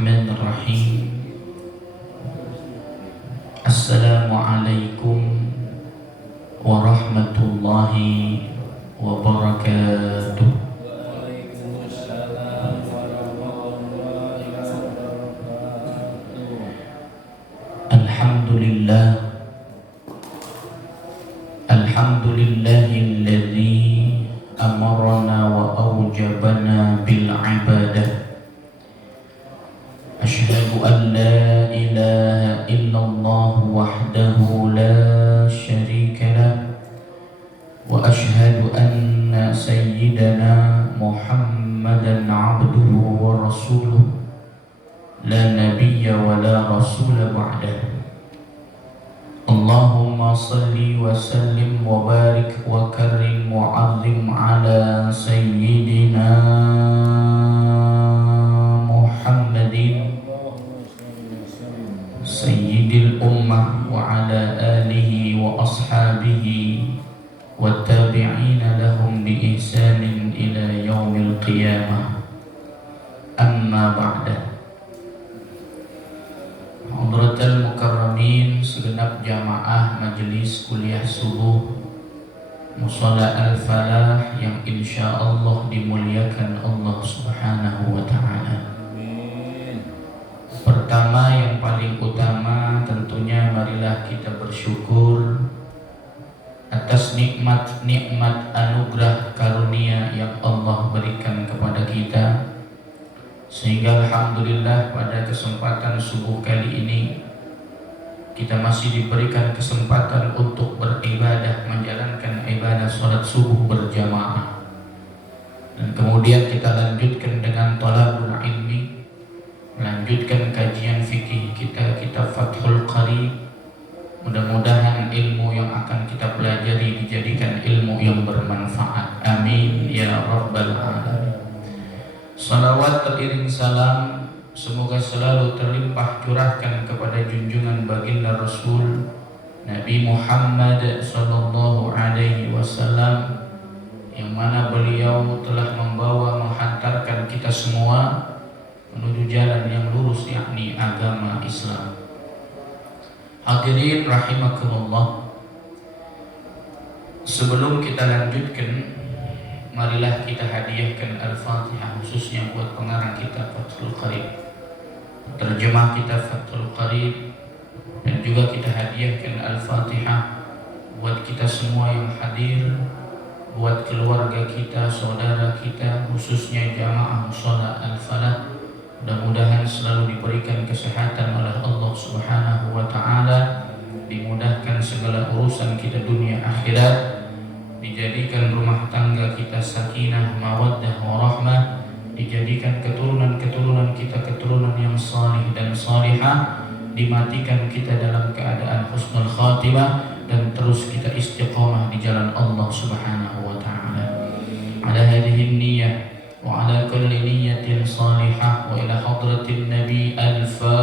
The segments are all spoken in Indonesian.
Bismillahirrahmanirrahim. Assalamualaikum warahmatullahi wabarakatuh. Alhamdulillah, alhamdulillahilladzi amarna wa awjabana bil ibadah. Asyhadu an la ilaha illallah wahdahu la syarika lah wa asyhadu anna sayyidana Muhammadan abduhu wa rasuluh la nabiyya wa la rasula ba'dah. Allahumma salli wa sallim wa barik wa karim wa azim ala sayyidina Muhammadin sayyidil ummah wa ala alihi wa ashabihi wa tabi'ina lahum bi ihsanin ila yaumil qiyamah. Amma ba'da. Hadratal mukarramin, segenap jamaah majelis kuliah subuh Mushola Al-Falah yang insyaallah dimuliakan Allah Subhanahu wa ta'ala. Pertama, yang paling utama tentunya marilah kita bersyukur atas nikmat-nikmat anugerah karunia yang Allah berikan kepada kita, sehingga alhamdulillah pada kesempatan subuh kali ini kita masih diberikan kesempatan untuk beribadah, menjalankan ibadah sholat subuh berjamaah. Dan kemudian kita lanjutkan dengan thalabul ilmi, melanjutkan kajian fikih kita, kitab Fathul Qarib. Mudah-mudahan ilmu yang akan kita pelajari dijadikan ilmu yang bermanfaat. Amin ya rabbal alamin. Salawat teriring salam semoga selalu terlimpah curahkan kepada junjungan baginda Rasul Nabi Muhammad sallallahu alaihi wasallam, yang mana beliau telah membawa menghantarkan kita semua menuju jalan yang lurus, yakni agama Islam. Hadirin rahimakumullah, sebelum kita lanjutkan, marilah kita hadiahkan Al-Fatihah khususnya buat pengarang kita Fathul Qarib, terjemah kita Fathul Qarib, dan juga kita hadiahkan Al-Fatihah buat kita semua yang hadir, buat keluarga kita, saudara kita, khususnya jamaah Mushola Al-Falah. Mudah-mudahan selalu diberikan kesehatan oleh Allah Subhanahu wa ta'ala, dimudahkan segala urusan kita dunia akhirat, dijadikan rumah tangga kita sakinah, mawaddah, warahmah, dijadikan keturunan-keturunan kita keturunan yang salih dan salihah, dimatikan kita dalam keadaan husnul khatimah, dan terus kita istiqamah di jalan Allah Subhanahu wa ta'ala. Ala hadhihi niyyah wa ala kulli niyyatin salihah wa ila hadratin nabi. Al-Fatihah.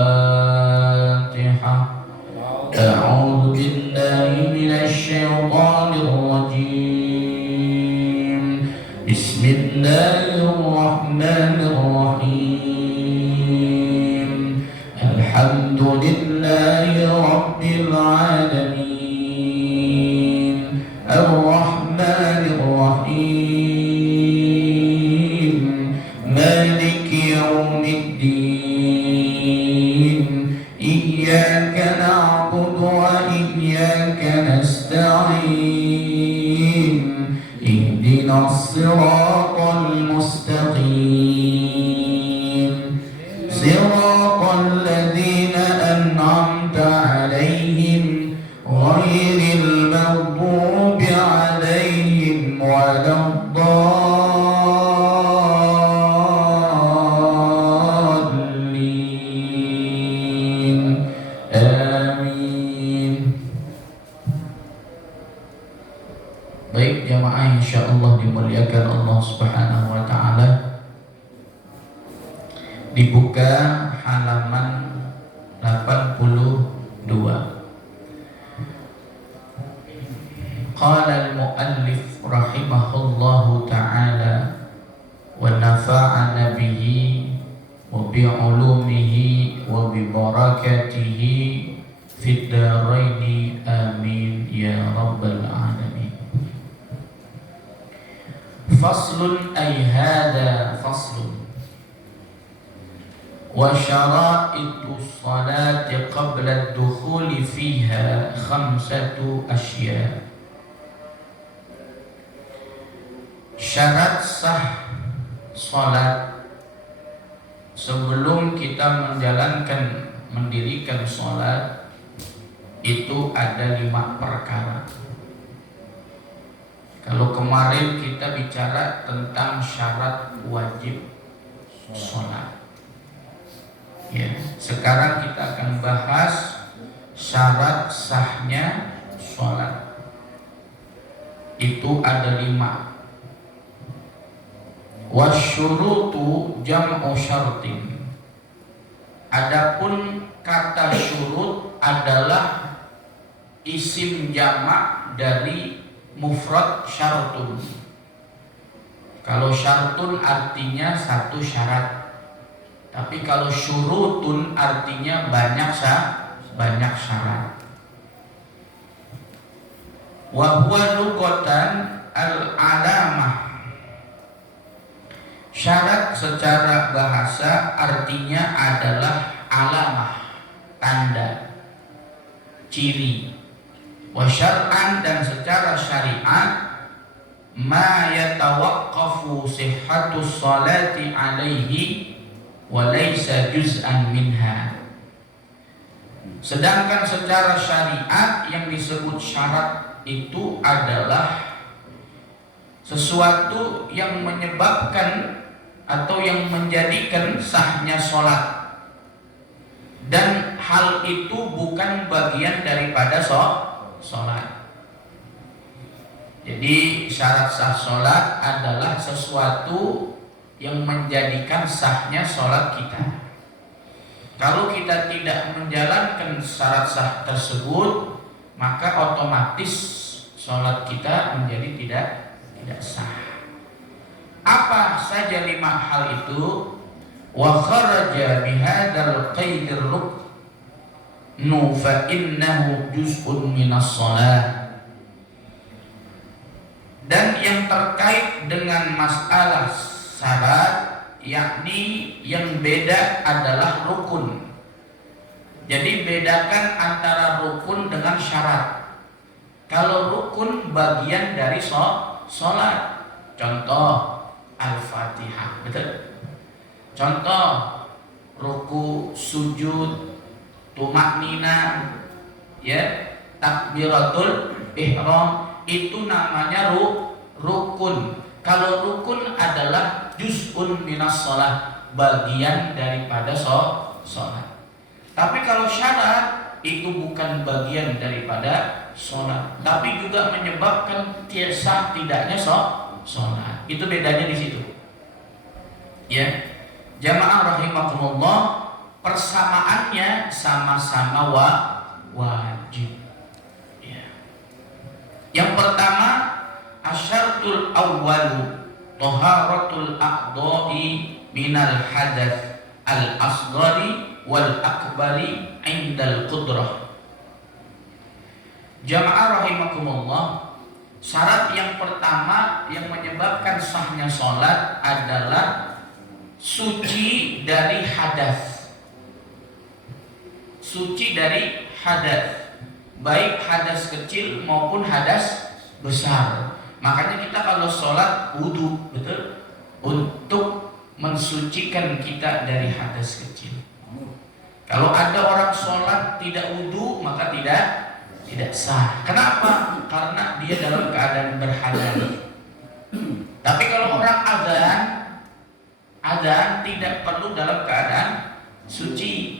A'udzu billahi minasy syaithanir rajim. Bismillahirrahmanirrahim. Alhamdulillahi rabbil alamin. Ar-Rahmanir Rahim. Maliki yaumiddin. Iyyaka na'budu wa iyyaka nasta'in. Ihdinas siratal mustaqim. Siratal ladzina an'amta 'alaihim ghairil maghdubi 'alaihim waladdallin. Amin. Baik jamaah, insyaallah dimuliakan Allah Subhanahu wa ta'ala. Dibuka halaman 82. Qala al-muallif rahimahullahu ta'ala wa nafa'ana bihi wa bi ulumihi wa bi barakatihi fid daraini amin ya rabbal alamin. Faslun ay hada faslun wa syara'itu sholati qabla ad-dukhuli fiha khamsatu asya. Syarat sah sholat sebelum kita mendirikan sholat itu ada 5 perkara. Kalau kemarin kita bicara tentang syarat wajib sholat, ya, sekarang kita akan bahas syarat sahnya sholat. Itu ada 5. Wasyurutu jam'u syartin. Adapun kata syurut adalah isim jamak dari mufrad syartun. Kalau syartun artinya satu syarat, tapi kalau syurutun artinya banyak syarat. Wa huwa lughatan al-alamah. Syarat secara bahasa artinya adalah alamah, tanda, ciri. Wa syar'an, dan secara syariat, ma yatawaqqafu sihhatus sholati alaihi wa laysa juz'an minha. Sedangkan secara syariat yang disebut syarat itu adalah sesuatu yang menyebabkan atau yang menjadikan sahnya sholat, dan hal itu bukan bagian daripada sholat. Jadi syarat sah sholat adalah sesuatu yang menjadikan sahnya sholat kita. Kalau kita tidak menjalankan syarat sah tersebut, maka otomatis sholat kita menjadi tidak sah. Apa saja 5 hal itu? Wa kharaja bihadzal qaidir ruknu fa innahu juz'un minas shalah. Dan yang terkait dengan masalah syarat, yakni yang beda adalah rukun. Jadi bedakan antara rukun dengan syarat. Kalau rukun bagian dari sholat. Contoh Al-Fatihah, betul? Contoh ruku, sujud, tumaknina, ya, takbiratul ihram, itu namanya rukun. Kalau rukun adalah juz'un minas shalah, bagian daripada sholat. Tapi kalau syarat itu bukan bagian daripada sholat, tapi juga menyebabkan sah tidaknya sholat. Itu bedanya di situ. Ya, jamaah rahimakumullah, persamaannya sama-sama wajib. Ya. Yang pertama, asyartul awwalu taharatul a'dha'i minal hadath al-asghari wal akbari indal qudrah. Jamaah rahimakumullah, syarat yang pertama yang menyebabkan sahnya sholat adalah suci dari hadas. Suci dari hadas, baik hadas kecil maupun hadas besar. Makanya kita kalau sholat wudu, betul? Untuk mensucikan kita dari hadas kecil. Kalau ada orang sholat tidak wudu, maka tidak sah. Kenapa? Karena dia dalam keadaan berhadas. Tapi kalau orang azan tidak perlu dalam keadaan suci.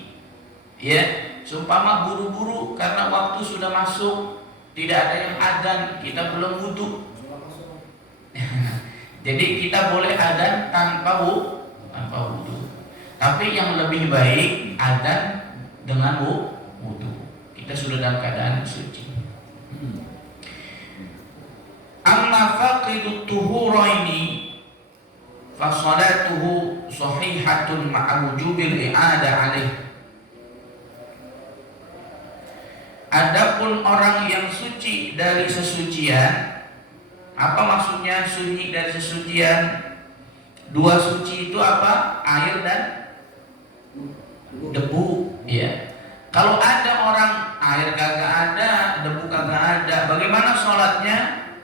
Ya, seumpama buru-buru karena waktu sudah masuk, tidak ada yang azan, kita belum wudu. Jadi kita boleh azan tanpa wudu. Tapi yang lebih baik azan dengan wudu. Kita sudah dalam keadaan suci. Amma faqidut tuhuraini fa salatuhu sahihah bid'atun ma'a wujubil i'adah alaih. Adapun orang yang suci dari sesucian, apa maksudnya suci dari sesucian? Dua suci itu apa? Air dan debu, ya. Kalau ada orang air kagak ada, debu kagak ada, bagaimana sholatnya?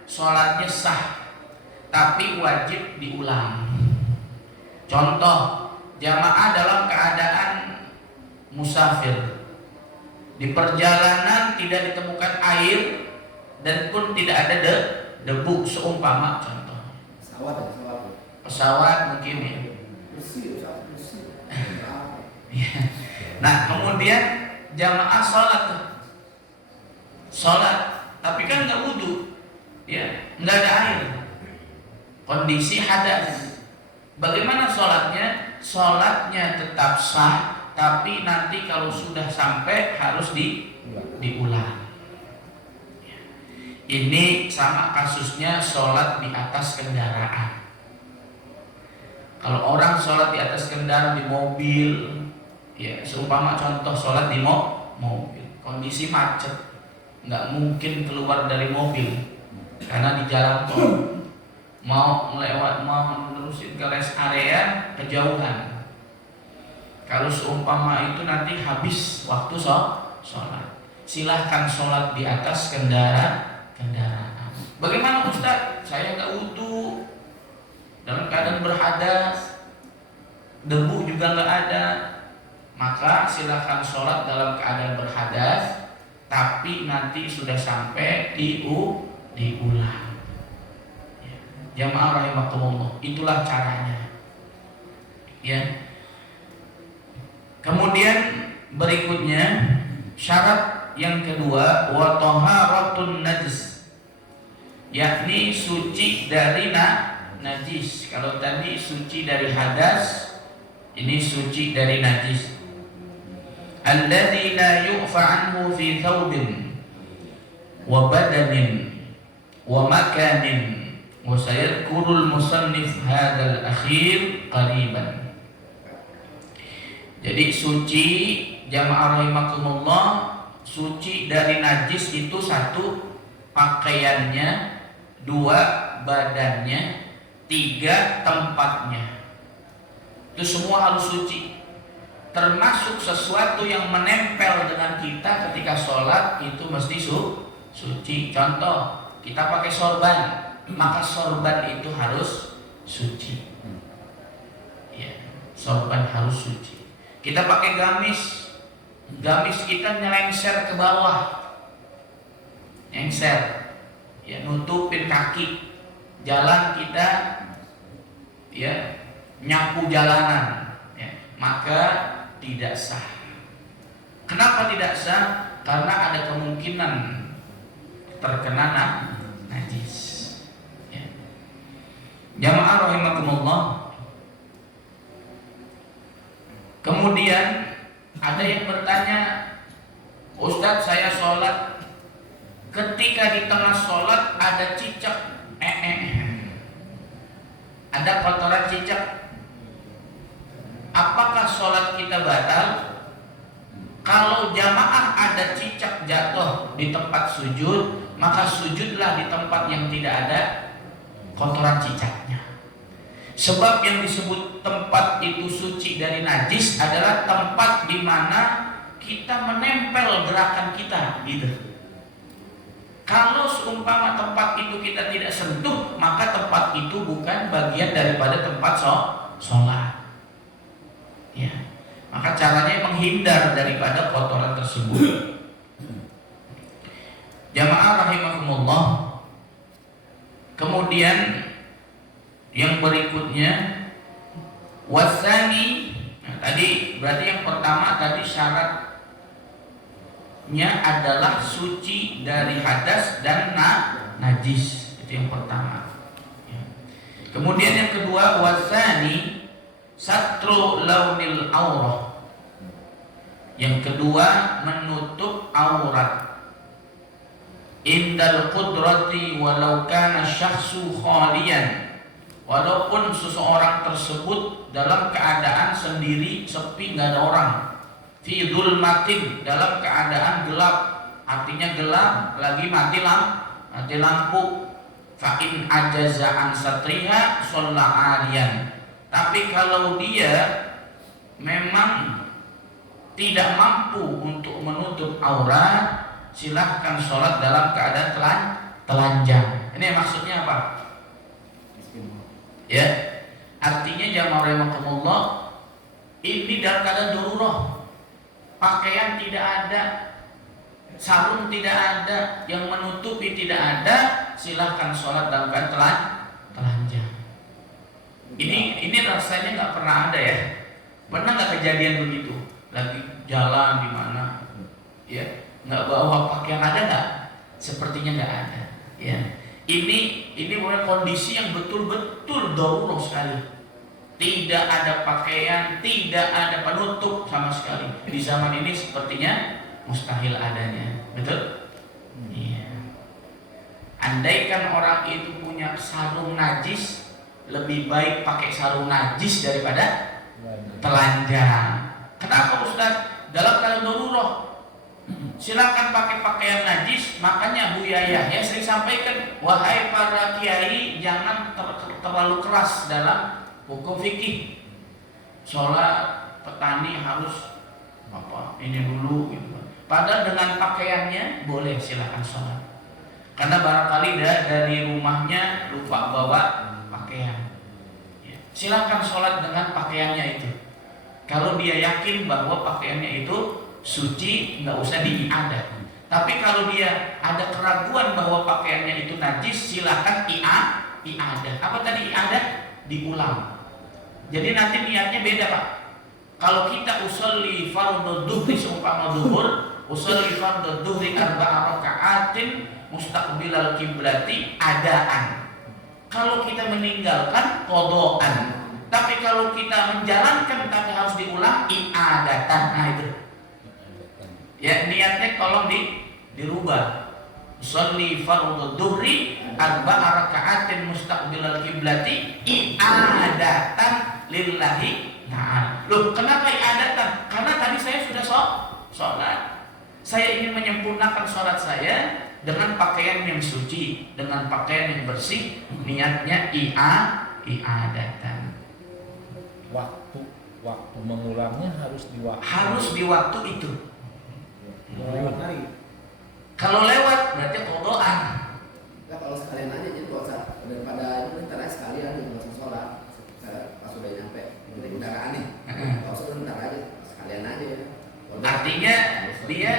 Sholatnya sah, tapi wajib diulang. Contoh, jamaah dalam keadaan musafir, di perjalanan tidak ditemukan air dan pun tidak ada debu, seumpama contoh pesawat mungkin ya. Nah, kemudian jamaah sholat, tapi kan nggak wudu, ya, nggak ada air, kondisi hadas. Bagaimana sholatnya? Sholatnya tetap sah, tapi nanti kalau sudah sampai harus diulang. Ini sama kasusnya sholat di atas kendaraan. Kalau orang sholat di atas kendaraan, di mobil, ya, seumpama contoh sholat di mobil, kondisi macet, nggak mungkin keluar dari mobil karena di jalan tol, mau menerusin ke rest area kejauhan. Kalau seumpama itu nanti habis waktu sholat, silahkan sholat di atas kendaraan. Bagaimana Ustaz? Saya nggak wudu, dalam keadaan berhadas, debu juga nggak ada. Maka silahkan sholat dalam keadaan berhadas, tapi nanti sudah sampai diulang. Jamaah rahimakumullah, itulah caranya. Ya. Kemudian berikutnya syarat yang kedua, wa taharatun najis, yakni suci dari najis. Kalau tadi suci dari hadas, ini suci dari najis. Alladzi la yu'fa anhu fi thawbin wa badanin wa makanin, wa sayadkurul musannif hadzal akhir qariban. Jadi suci, jamaah rahimakumullah, suci dari najis itu satu, pakaiannya, dua, badannya, tiga, tempatnya. Itu semua harus suci. Termasuk sesuatu yang menempel dengan kita ketika sholat itu mesti suci. Contoh, kita pakai sorban, maka sorban itu harus suci. Ya, sorban harus suci. Kita pakai gamis, gamis kita nyelengser ke bawah, nyengser, ya, nutupin kaki, jalan kita, ya, nyapu jalanan, ya, maka tidak sah. Kenapa tidak sah? Karena ada kemungkinan terkena najis. Ya. Jamaah rahimakumullah. Kemudian ada yang bertanya, Ustadz, saya sholat, ketika di tengah sholat ada cicak, ada kotoran cicak, apakah sholat kita batal? Kalau jamaah ada cicak jatuh di tempat sujud, maka sujudlah di tempat yang tidak ada kotoran cicaknya. Sebab yang disebut tempat itu suci dari najis adalah tempat di mana kita menempel gerakan kita, gitu. Kalau seumpama tempat itu kita tidak sentuh, maka tempat itu bukan bagian daripada tempat sholat. Ya, maka caranya menghindar daripada kotoran tersebut. Jamaah rahimakumullah. Kemudian yang berikutnya wasani. Nah, tadi berarti yang pertama tadi syaratnya adalah suci dari hadas dan najis. Itu yang pertama. Ya. Kemudian yang kedua wasani satru launil aurah. Yang kedua menutup aurat. Indal qudrati walau kana syakhsu khaliyan walaupun seseorang tersebut dalam keadaan sendiri, sepi, nggak ada orang, fi dzulmatin, dalam keadaan gelap, artinya gelap, lagi mati lampu, fa in ajaza an satriha shalla ariyan. Tapi kalau dia memang tidak mampu untuk menutup aurat, silahkan sholat dalam keadaan telanjang. Ini maksudnya apa? Ya, artinya jamaah rahimakumullah, ini dalam keadaan darurat, pakaian tidak ada, sarung tidak ada, yang menutupi tidak ada, silahkan sholat dalam keadaan telanjang. Ini rasanya nggak pernah ada ya. Pernah nggak kejadian begitu? Lagi jalan di mana, ya, nggak bawa pakaian, ada nggak? Sepertinya nggak ada. Ya, ini bukan kondisi yang betul-betul darurat sekali. Tidak ada pakaian, tidak ada penutup sama sekali. Di zaman ini sepertinya mustahil adanya, betul? Iya. Andaikan orang itu punya sarung najis, lebih baik pakai sarung najis daripada telanjang. Kenapa Ustaz? Dalam keadaan darurat silakan pakai pakaian najis. Makanya Bu Yahya sering sampaikan, wahai para kiai, jangan terlalu keras dalam hukum fikih. Sholat petani harus ini dulu gitu. Padahal dengan pakaiannya boleh, silakan sholat. Karena barangkali dari rumahnya lupa bawa pakaian, silakan sholat dengan pakaiannya itu. Kalau dia yakin bahwa pakaiannya itu suci, nggak usah diiadah. Tapi kalau dia ada keraguan bahwa pakaiannya itu najis, silakan iadah. Apa tadi iadah? Diulang. Jadi nanti niatnya beda, Pak. Kalau kita usolli fardhu dhuhri seumpama zuhur, usolli fardhu dhuhri arba'a raka'atin mustaqbilal kiblati adaan. Kalau kita meninggalkan qadaan. Tapi kalau kita menjalankan tapi harus diulang i'adatan. Nah itu. Ya, niatnya tolong dirubah. Sholli fardhu dhuhri arba'a raka'atin mustaqbilal kiblati i'adatan lillahi ta'ala. Loh, kenapa i'adatan? Karena tadi saya sudah sholat. Saya ingin menyempurnakan sholat saya dengan pakaian yang suci, dengan pakaian yang bersih. Niatnya i'adatan. Waktu mengulangnya harus di waktu itu. Lewat hari. Kalau lewat berarti qadaan. Nah, kalau sekalian aja, jadi kalau daripada itu ntar aja sekalian nih langsung sholat. Pas sudah nyampe dari kendaraan nih, kalau sudah ntar aja sekalian aja ya. Artinya dia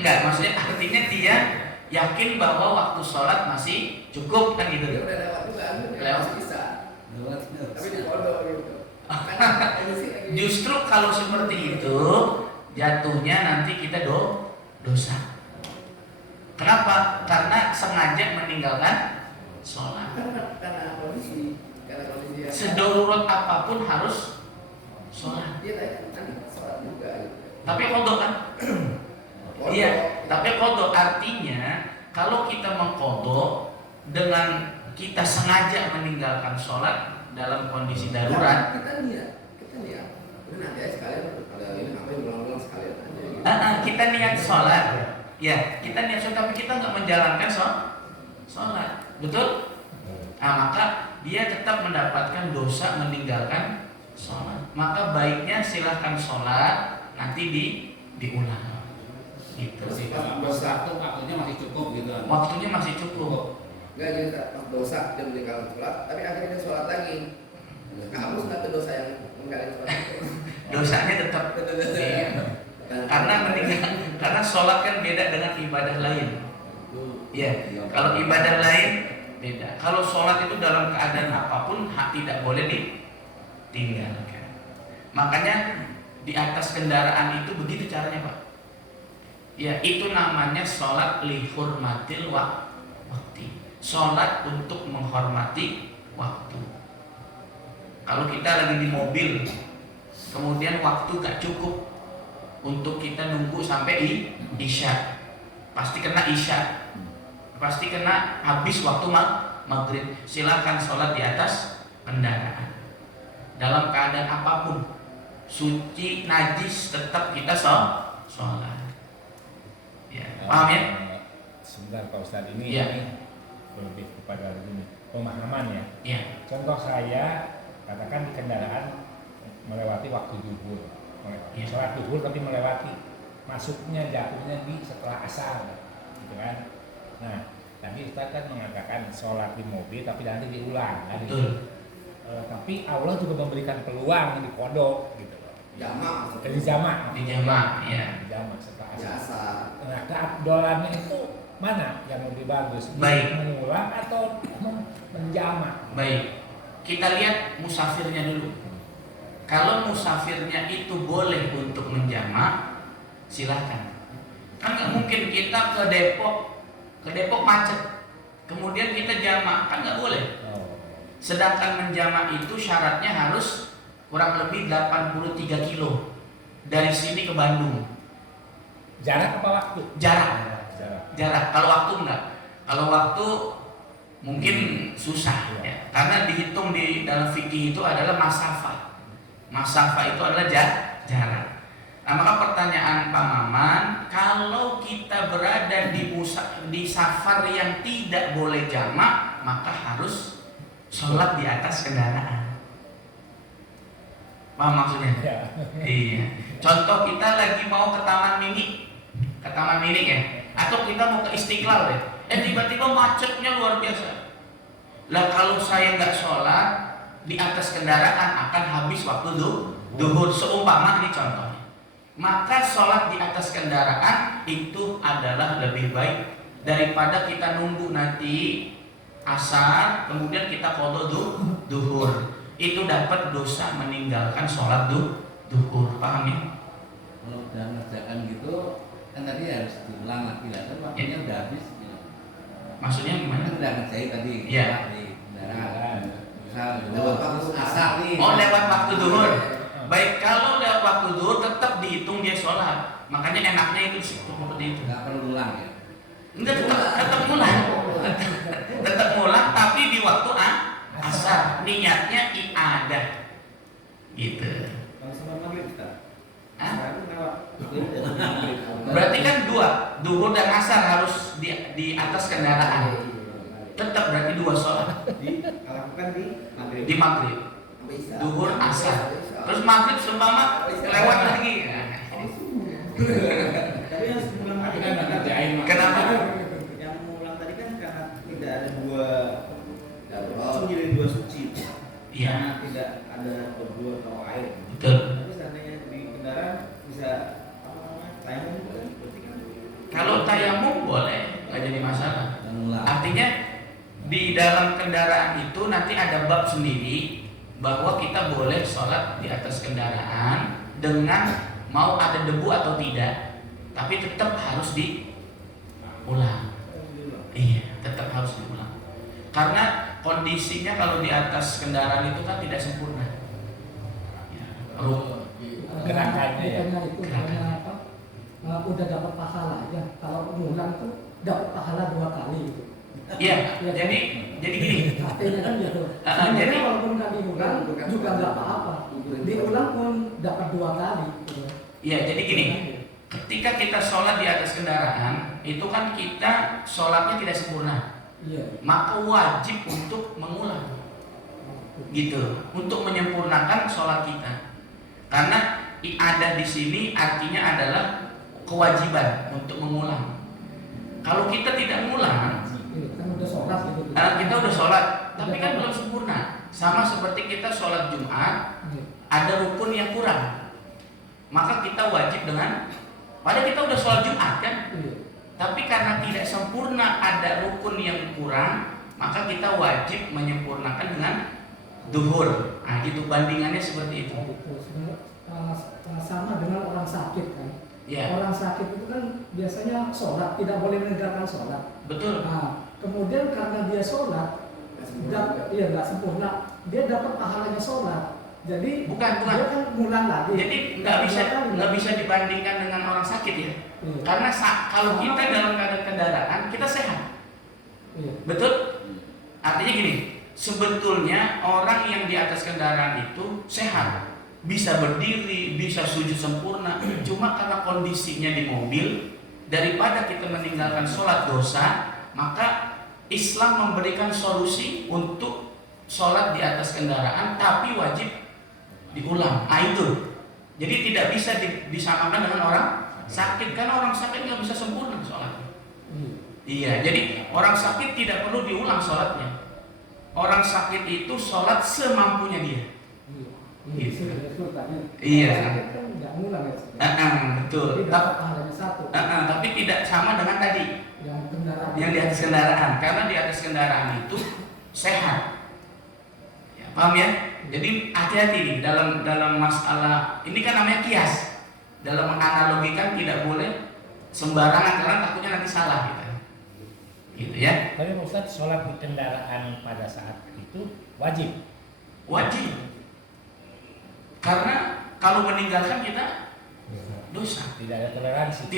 enggak, maksudnya artinya dia yakin bahwa waktu sholat masih cukup kan gitu. Dia udah lewat juga, Lewat bisa. Tapi di pondok gitu. Justru kalau seperti itu jatuhnya nanti kita dosa. Kenapa? Karena sengaja meninggalkan sholat. Karena kondisi yang sedarurat apapun harus sholat. Dia nanti sholat juga gitu. Tapi kodok kan? Iya, tapi kodok artinya kalau kita mengkodok dengan kita sengaja meninggalkan sholat dalam kondisi darurat. Kita niat. Ini nanti aja sekalian ada ini apa yang ulang-ulang sekalian aja. Gitu. Kita niat sholat, ya kita niat sholat tapi kita nggak menjalankan sholat, betul? Nah, maka dia tetap mendapatkan dosa meninggalkan sholat. Maka baiknya silahkan sholat, nanti diulang. Gitu. Waktunya masih cukup gitu. Waktunya masih cukup. Enggak jadi dosa dia meninggalkan sholat, tapi akhirnya dia sholat lagi. Kamu nggak dosa yang meninggalkan sholat. Dosanya tetap. Iya. Karena sholat kan beda dengan ibadah lain. Iya. Kalau ibadah lain beda. Kalau sholat itu dalam keadaan apapun tidak boleh ditinggalkan. Makanya di atas kendaraan itu begitu caranya, Pak. Ya, itu namanya sholat lihurmatil waktu. Sholat untuk menghormati waktu. Kalau kita lagi di mobil, kemudian waktu gak cukup untuk kita nunggu sampai isya, pasti kena isya, pasti kena habis waktu maghrib. Silakan sholat di atas kendaraan. Dalam keadaan apapun, suci, najis, tetap kita sholat. Ya, paham ya? Sebentar Pak Ustadz, ini Ya. lebih kepada ini pemahaman ya. Ya, Contoh saya katakan di kendaraan melewati waktu zuhur, Ya. sholat zuhur tapi melewati masuknya jatuhnya di setelah asar, gitu kan? Nah, tadi Ustaz kan mengatakan sholat di mobil tapi nanti diulang, kan? betul. Tapi Allah juga memberikan peluang di kodok, gitu loh. Jamak maksudnya. Di jamak, Di jamak, ya. Di jamak setelah asar. Biasa. Nah, keabdolannya itu mana yang lebih bagus? Baik. Mengulang atau menjamak? Baik, kita lihat musafirnya dulu. Kalau musafirnya itu boleh untuk menjamak, silahkan. Kan nggak mungkin kita ke Depok macet, kemudian kita jamak, kan nggak boleh. Sedangkan menjamak itu syaratnya harus kurang lebih 83 kilo dari sini ke Bandung. Jarak apa waktu? Jarak. Kalau waktu enggak. Kalau waktu mungkin susah ya. Karena dihitung di dalam fikih itu adalah masafah. Masafah itu adalah jarak. Nah, maka pertanyaan Pak Maman, kalau kita berada di safar yang tidak boleh jamak, maka harus sholat di atas kendaraan. Paham maksudnya? Ya. Iya. Contoh kita lagi mau ke Taman Mini ya, atau kita mau ke Istiqlal ya. Tiba-tiba macetnya luar biasa. Lah kalau saya nggak sholat di atas kendaraan akan habis waktu duhur. Seumpama ini contohnya. Maka sholat di atas kendaraan itu adalah lebih baik daripada kita nunggu nanti asar kemudian kita qadha duhur. Itu dapat dosa meninggalkan sholat duhur. Paham ya? Kalau udah ngerjakan gitu kan tadi harus diulang lagi lah, kan waktunya udah habis gitu. Maksudnya gimana? Kan udah ngerjain tadi Iya. di kendaraan. Misal lewat waktu asar nih. Oh, lewat waktu duhur. Baik, kalau lewat waktu duhur tetap dihitung dia sholat. Makanya enaknya itu seperti itu. Nggak perlu ulang ya. Enggak, tetap ngulang. Tetap ngulang tapi di waktu asar. Niatnya iadah. Gitu. Kalau sebelum maghrib kita. Hah? Sekarang lewat. Maghrib. Berarti kan dua, duhur dan asar harus di atas kendaraan. Tetap berarti dua sholat. Lakukan di maghrib. Di maghrib, Sampai isya. duhur, asar. Isya. Terus maghrib seumpama lewat lagi. Tapi yang sebelum maghrib kan kita ngerjain. Kenapa? Yang mengulang tadi kan karena tidak ada dua Darurat. langsung jadi dua suci. Iya, Karena tidak ada berdua atau air. betul. Tapi seandainya di kendaraan bisa apa namanya tayamum juga kan berarti kan. Kalau tayamum boleh, nggak jadi masalah. Mengulang. Artinya di dalam kendaraan itu nanti ada bab sendiri bahwa kita boleh sholat di atas kendaraan dengan mau ada debu atau tidak, tapi tetap harus diulang. Iya, tetap harus diulang. Karena kondisinya kalau di atas kendaraan itu kan tidak sempurna. Ya, Gerakannya ya. Bukannya itu Gerakannya. hanya apa? Udah dapat pahala aja. Kalau ngulang tuh dapat pahala 2 kali gitu. Iya, jadi gini. Artinya kan gitu. jadi- Sebenarnya walaupun nggak diulang juga nggak apa-apa. Diulang pun dapat 2 kali. Gitu. Iya, jadi gini. Ketika kita sholat di atas kendaraan, itu kan kita sholatnya tidak sempurna. Iya. Maka wajib untuk mengulang, gitu, untuk menyempurnakan sholat kita. Karena ibadah di sini artinya adalah kewajiban untuk mengulang. Kalau kita tidak mengulang, Iya, kan udah sholat gitu. kita udah sholat, tapi kan belum sempurna. Sama seperti kita sholat Jumat, Iya. ada rukun yang kurang, maka kita wajib dengan, padahal kita udah sholat Jumat kan, Iya. tapi karena tidak sempurna ada rukun yang kurang, maka kita wajib menyempurnakan dengan duhur. Nah, gitu bandingannya seperti itu. Gitu. Sebenarnya, sama dengan orang sakit kan. Ya, Orang sakit itu kan biasanya sholat, tidak boleh meninggalkan sholat. betul. Nah, kemudian karena dia sholat, iya nggak sempurna, dia dapat pahalanya sholat. Jadi Bukan. dia kan ngulang lagi. Jadi nggak bisa dibandingkan dengan orang sakit ya. Iya. Karena kalau kita dalam keadaan kendaraan kita sehat, Iya. betul. Artinya gini, sebetulnya orang yang di atas kendaraan itu sehat, bisa berdiri, bisa sujud sempurna. Cuma karena kondisinya di mobil, daripada kita meninggalkan sholat dosa, maka Islam memberikan solusi untuk sholat di atas kendaraan, tapi wajib diulang. Itu jadi tidak bisa disamakan dengan orang sakit, kan orang sakit nggak bisa sempurna sholatnya. Iya, jadi orang sakit tidak perlu diulang sholatnya. Orang sakit itu sholat semampunya dia. Gitu. Iya. Nggak ngulang ya. Betul. Jadi dapat pahalanya satu. Tapi tidak sama dengan tadi yang di atas kendaraan, karena di atas kendaraan itu sehat. Ya, paham ya? Jadi hati-hati nih dalam masalah ini, kan namanya kias. Dalam menganalogikan tidak boleh sembarangan, karena takutnya nanti salah gitu ya. Tapi Ustaz, sholat di kendaraan pada saat itu wajib. Karena kalau meninggalkan kita dosa. Tidak ada toleransi.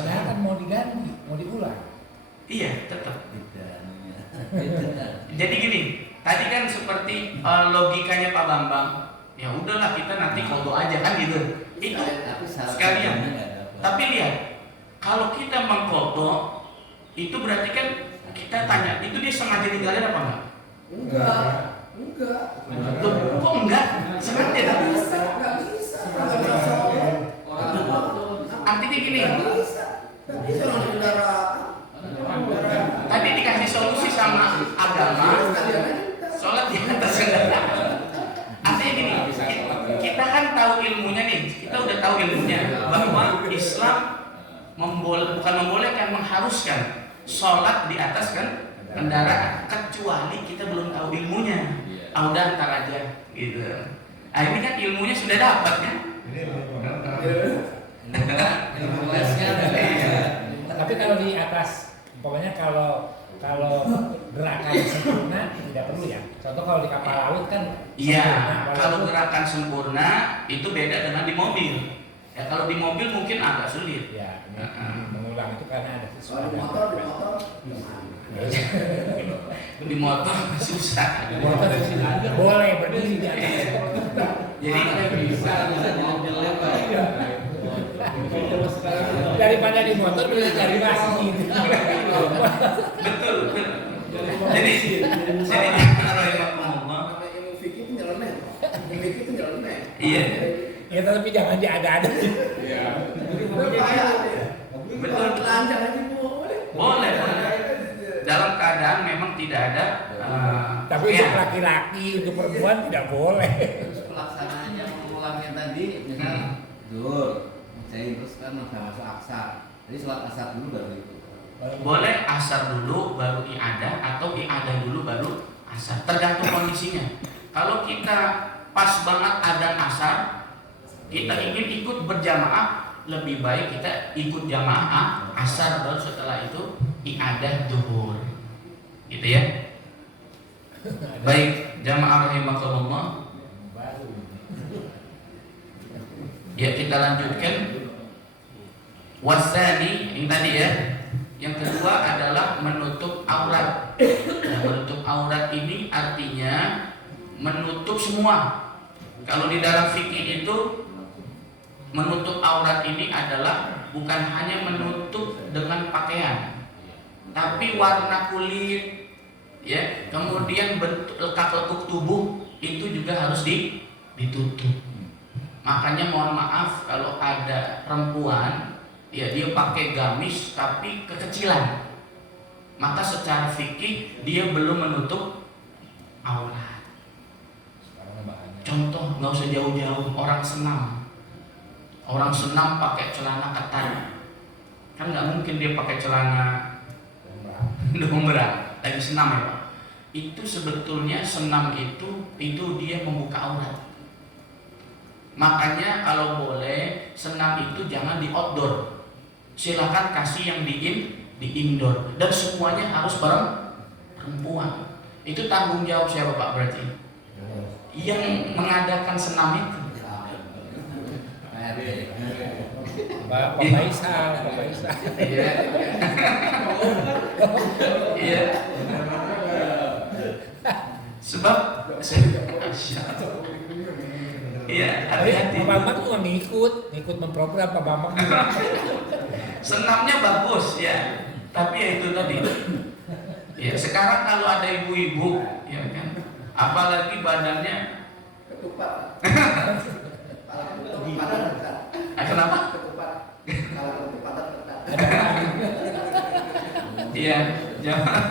Padahal kan mau diganti, mau diulang. Iya, tetap. Jadi gini, tadi kan seperti logikanya Pak Bambang. Ya udahlah, kita nanti qadha aja kan gitu. Itu sekalian. Tapi lihat, kalau kita mengqadha, itu berarti kan kita tanya, itu dia sengaja ninggalin apa enggak? Enggak. Kok enggak? Sengaja. Enggak bisa. Artinya gini, Enggak bisa orang di kendaraan. tadi dikasih solusi sama agama, sholat di atas kendaraan. Artinya gini, kita kan tahu ilmunya nih, kita udah tahu ilmunya bahwa Islam bukan membolehkan, mengharuskan sholat di atas kan kendaraan, kecuali kita belum tahu ilmunya. Udah ntar aja gitu. Nah ini kan ilmunya sudah dapat kan. Tapi kalau di atas, pokoknya kalau gerakan sempurna tidak perlu ya. Contoh kalau di kapal laut kan. Iya, kalau gerakan sempurna itu beda dengan di mobil. Ya kalau di mobil mungkin agak sulit. Ya, mengulang itu karena ada sesuatu. Di motor. Di motor susah. Di motor boleh berdiri di atas. Jadi daripada di motor bisa cari masjid. betul. Jadi Namanya ilmu fikih itu nyeleneh. Ilmu fikih itu nyeleneh. iya. Ya tapi jangan diada-ada. Betul. Telanjang aja boleh. Boleh. Dalam keadaan memang tidak ada. Tapi untuk laki-laki, untuk perempuan tidak boleh. Pelaksanaannya mengulangnya tadi, misal zuhur, terus kan masuk asar. Jadi sholat asar dulu baru itu. Boleh asar dulu baru i'adah, atau i'adah dulu baru asar, tergantung kondisinya. Kalau kita pas banget adzan asar, kita ingin ikut berjamaah, lebih baik kita ikut jamaah asar, baru setelah itu i'adah zuhur. Gitu ya. Baik, jamaah rahimakumullah. Ya kita lanjutkan. Wasani yang tadi ya. Yang kedua adalah menutup aurat. Nah, menutup aurat ini artinya menutup semua. Kalau di dalam fikih itu menutup aurat ini adalah bukan hanya menutup dengan pakaian, tapi warna kulit, ya, kemudian bentuk lekuk tubuh itu juga harus ditutup. Makanya mohon maaf kalau ada perempuan, ya dia pakai gamis tapi kekecilan, maka secara fikih dia belum menutup aurat. Contoh, nggak usah jauh-jauh, orang senam pakai celana ketat, kan nggak mungkin dia pakai celana dombrang lagi senam ya Pak. Itu sebetulnya senam itu dia membuka aurat. Makanya kalau boleh senam itu jangan di outdoor, silakan kasih yang di indoor, dan semuanya harus perempuan. Itu tanggung jawab siapa Pak berarti? Yang mengadakan senam itu. Pak Faisal. Iya. Iya. Sebab iya, hati-hati. Pak Bambang tuh ngikut memprogram Pak Bambang. Senamnya bagus ya, tapi ya itu tadi. Ya sekarang kalau ada ibu-ibu, ya kan, apalagi badannya Ketupat. Kalau ketupatan ketat. kenapa? Ketupat. Kalau ketupatan ketat. Iya, jangan.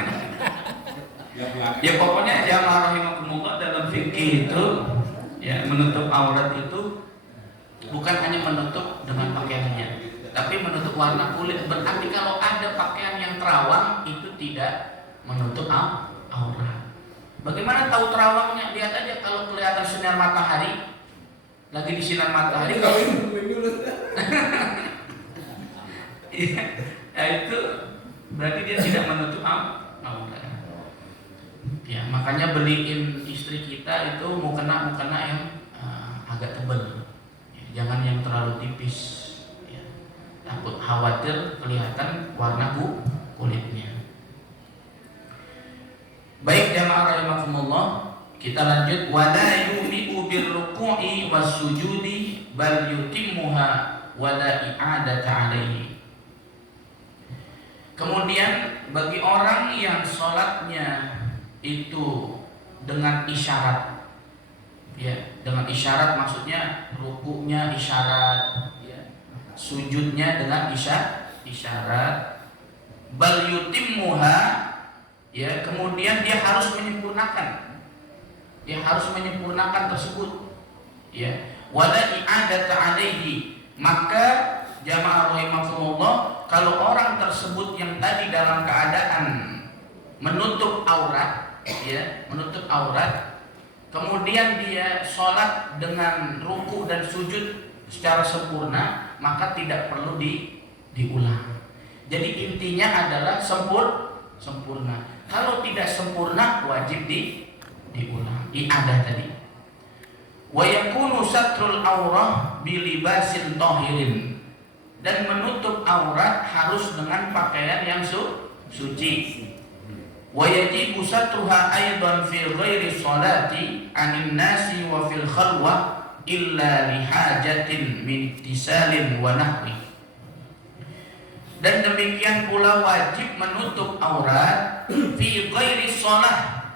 Ya pokoknya jamaah rahimakumullah dalam fikih itu ya menutup aurat itu bukan hanya menutup dengan pakaiannya, tapi menutup warna kulit. Berarti kalau ada pakaian yang terawang itu tidak menutup aurat. Bagaimana tahu terawangnya? Lihat aja kalau kelihatan sinar matahari, lagi di sinar matahari kalau iya, ya itu berarti dia tidak menutup aurat. Ya, makanya beliin istri kita itu mukena yang agak tebal. Ya, jangan yang terlalu tipis. Ya. Takut khawatir kelihatan warna kulitnya. Baik jamaah rahimakumullah, kita lanjut. Wala yumi'u birruku'i was-sujudi bal yutimmuha wala i'adata 'alaihi. Kemudian bagi orang yang sholatnya itu dengan isyarat, ya, dengan isyarat maksudnya rukuknya isyarat, ya, sujudnya dengan isyarat, bal yutimmuha, ya, kemudian dia harus menyempurnakan tersebut, ya, wala i'adata 'alaihi, maka jamaah rahimakumullah, kalau orang tersebut yang tadi dalam keadaan menutup aurat, ya, menutup aurat, kemudian dia sholat dengan ruku dan sujud secara sempurna, maka tidak perlu diulang. Jadi intinya adalah sempurna. Kalau tidak sempurna wajib diulang. I'adah tadi. Wa yakunu satrul aurah bilibasin tahirin, dan menutup aurat harus dengan pakaian yang suci. Wa yajibu satruha aidan fi ghairi sholati 'anil nasi wa fil khalwah illa li hajatin min ittisalin wa nahwi. Dan demikian pula wajib menutup aurat fi ghairi sholah.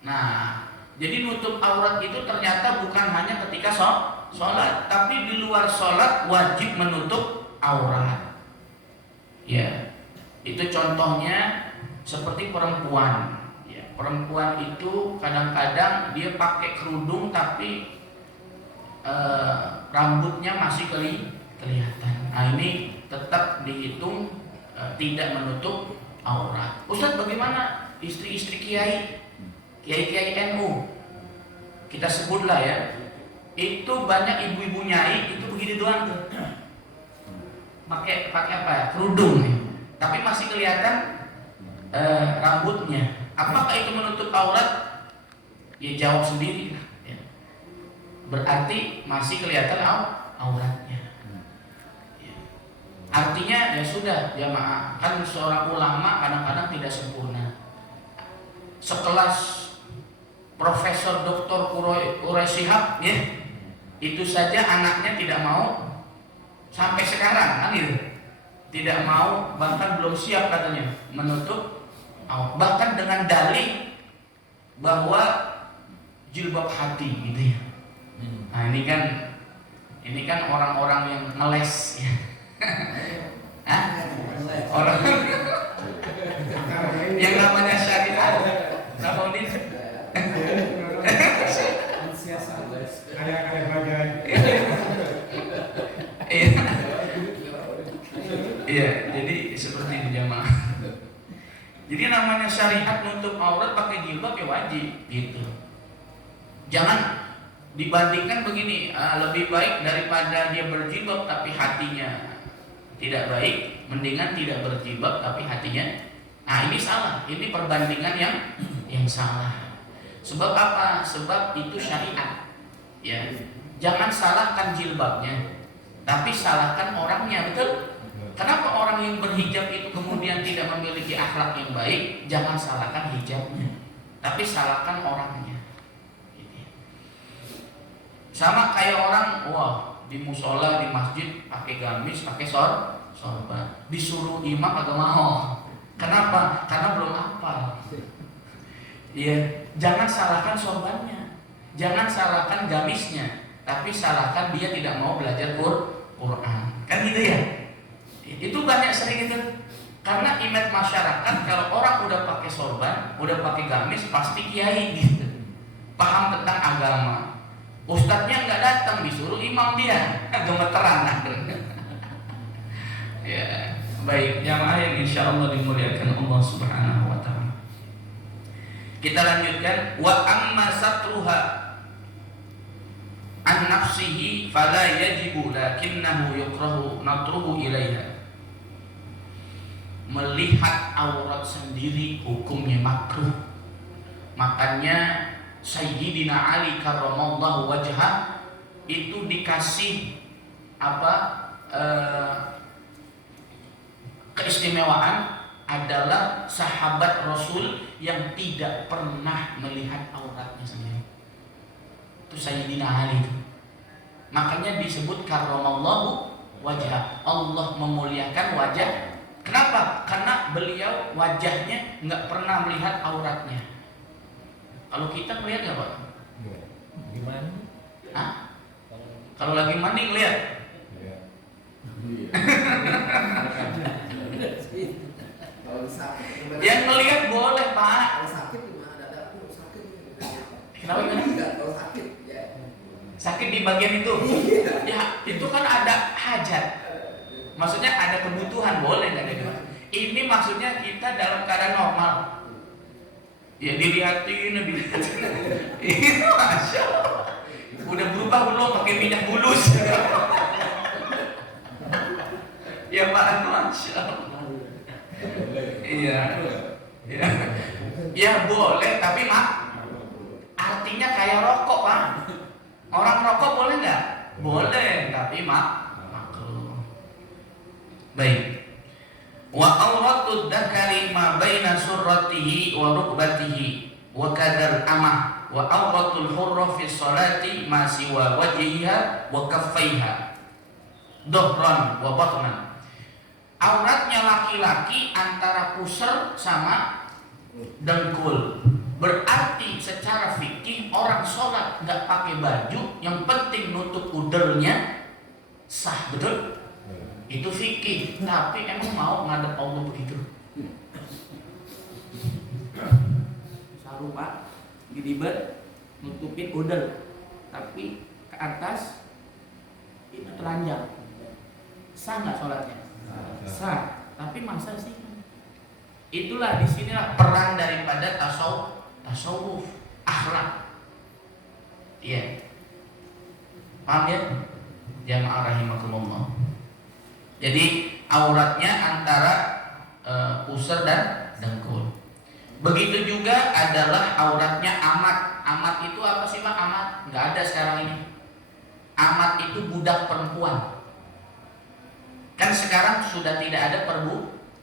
Nah, jadi nutup aurat itu ternyata bukan hanya ketika sholat, tapi di luar sholat wajib menutup aurat. Ya, itu contohnya seperti perempuan. Ya, perempuan itu kadang-kadang dia pakai kerudung tapi rambutnya masih kelihatan. Nah, ini tetap dihitung tidak menutup aurat. Ustaz, bagaimana istri-istri kiai NU? Kita sebutlah ya. Itu banyak ibu-ibu nyai itu begini doang tuh. Pakai apa ya? Kerudung nih. Tapi masih kelihatan rambutnya. Apakah itu menutup aurat? Ya jawab sendiri. Ya. Berarti masih kelihatan auratnya. Ya. Artinya ya sudah jamaah, kan seorang ulama kadang-kadang tidak sempurna. Sekelas Profesor Dr. Quraisy Shihab, ya, itu saja anaknya tidak mau sampai sekarang, kan gitu. Tidak mau, bahkan belum siap katanya menutup, bahkan dengan dalih bahwa jilbab hati gitu ya. Nah ini kan orang-orang yang ngeles ya. Hah? Orang yang namanya syariat. Kenapa ini? Ada bagian. Iya, jadi seperti itu jamaah. Jadi namanya syariat nutup aurat pakai jilbab ya wajib gitu. Jangan dibandingkan begini, lebih baik daripada dia berjilbab tapi hatinya tidak baik, mendingan tidak berjilbab tapi hatinya. Nah ini salah, ini perbandingan yang salah. Sebab apa? Sebab itu syariat. Ya, jangan salahkan jilbabnya, tapi salahkan orangnya, betul? Kenapa orang yang berhijab itu kemudian tidak memiliki akhlak yang baik? Jangan salahkan hijabnya, tapi salahkan orangnya. Sama kayak orang, wah di musola, di masjid pakai gamis, pakai sorban, disuruh imam agak mau. Kenapa? Karena belum hafal. Iya, jangan salahkan sorbannya, jangan salahkan gamisnya, tapi salahkan dia tidak mau belajar Quran. Kan gitu ya? Itu banyak sering itu. Karena image masyarakat kalau orang udah pakai sorban, udah pakai gamis pasti kiai gitu. Paham tentang agama. Ustadznya nggak datang, disuruh imam dia, gemeteran. Ya, baik jamaah yang insya Allah dimuliakan Allah Subhanahu wa Ta'ala. Kita lanjutkan, wa amma satruha an nafsihi fala yajibu lakinnahu yukrahu natruhu ilaiha. Melihat aurat sendiri hukumnya makruh. Makanya Sayyidina Ali karramallahu wajhah itu dikasih keistimewaan adalah sahabat Rasul yang tidak pernah melihat auratnya sendiri. Itu Sayyidina Ali itu. Makanya disebut karramallahu wajhah. Allah memuliakan wajah. Kenapa? Karena beliau wajahnya nggak pernah melihat auratnya. Kalau kita melihat nggak Pak? Gimana? Hah? Kalau lagi mandi ngeliat? Kalau sakit, Yang ngelihat boleh Pak. kalau sakit gimana dadaku sakit? Kenapa kan? Enggak, kalau sakit ya. Sakit di bagian itu? Ya itu kan ada hajat. Maksudnya ada kebutuhan, boleh nggak ada? Ini maksudnya kita dalam keadaan normal. Ya dilihatin. Ini Masya Allah. Udah berubah belum pakai minyak bulus? Ya Pak, Masya Allah. Iya. Ya. Ya boleh, tapi artinya kayak rokok Pak. Orang rokok boleh nggak? Boleh, tapi makruh. Baik. Wa auratud dzakari ma baina surratihi wa rukbatihi wa kadzal amah wa auratul hurra fi sholati ma siwa wajhiha wa kaffaiha dhahran wa batnan. Auratnya laki-laki antara pusar sama dengkul. Berarti secara fikih orang sholat nggak pakai baju, yang penting nutup udelnya sah, betul? Itu fikih, tapi emang mau ngadep Allah begitu? Sarupa, gidibet, nutupin udel, tapi ke atas itu telanjang. Sah nggak sholatnya? Sah, tapi masa sih? Itulah disinilah peran daripada tasawuf, akhlak. Iya, paham ya? Jamaah rahimakumullah. Jadi auratnya antara pusar dan dengkul. Begitu juga adalah auratnya amat. Amat itu apa sih Pak? Amat nggak ada sekarang ini. Amat itu budak perempuan. Kan sekarang sudah tidak ada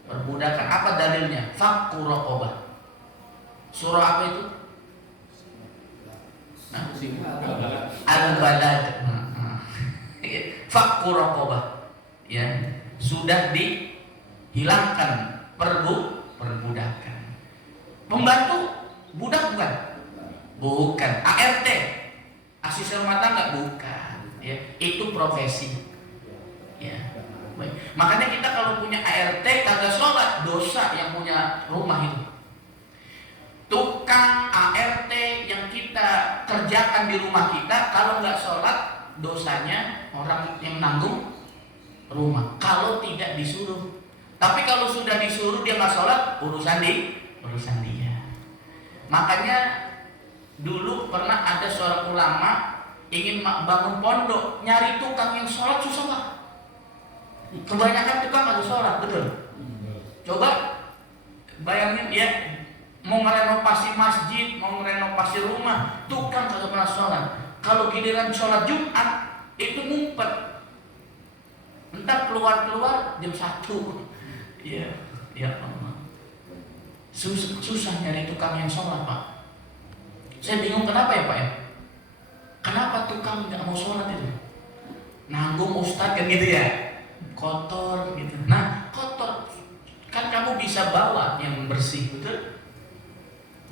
perbudakan. Apa dalilnya? Fakku raqabah. Surah apa itu? Al-Balad. Fakku raqabah. Ya, sudah dihilangkan perbudakan. Pembantu budak bukan? Bukan. ART, asisten rumah tangga bukan. Ya, itu profesi. Ya. Baik. Makanya kita kalau punya ART kagak sholat, dosa yang punya rumah itu. Tukang ART yang kita kerjakan di rumah kita, kalau nggak sholat, dosanya orang yang nanggung rumah. Kalau tidak disuruh. Tapi kalau sudah disuruh dia nggak sholat, urusan dia. Makanya dulu pernah ada seorang ulama ingin bangun pondok, nyari tukang yang sholat susah Pak. Kebanyakan tukang nggak sholat, betul. Coba bayangin dia mau merenovasi masjid, mau merenovasi rumah, tukang kagak pernah sholat. Kalau giliran sholat Jumat itu ngumpet. Entar keluar jam 1. Ya Allah. Susah nyari tukang yang sholat Pak. Saya bingung kenapa ya Pak ya? Kenapa tukang nggak mau sholat itu? Nanggung ustadz kan gitu ya, kotor gitu. Nah kotor kan kamu bisa bawa yang bersih betul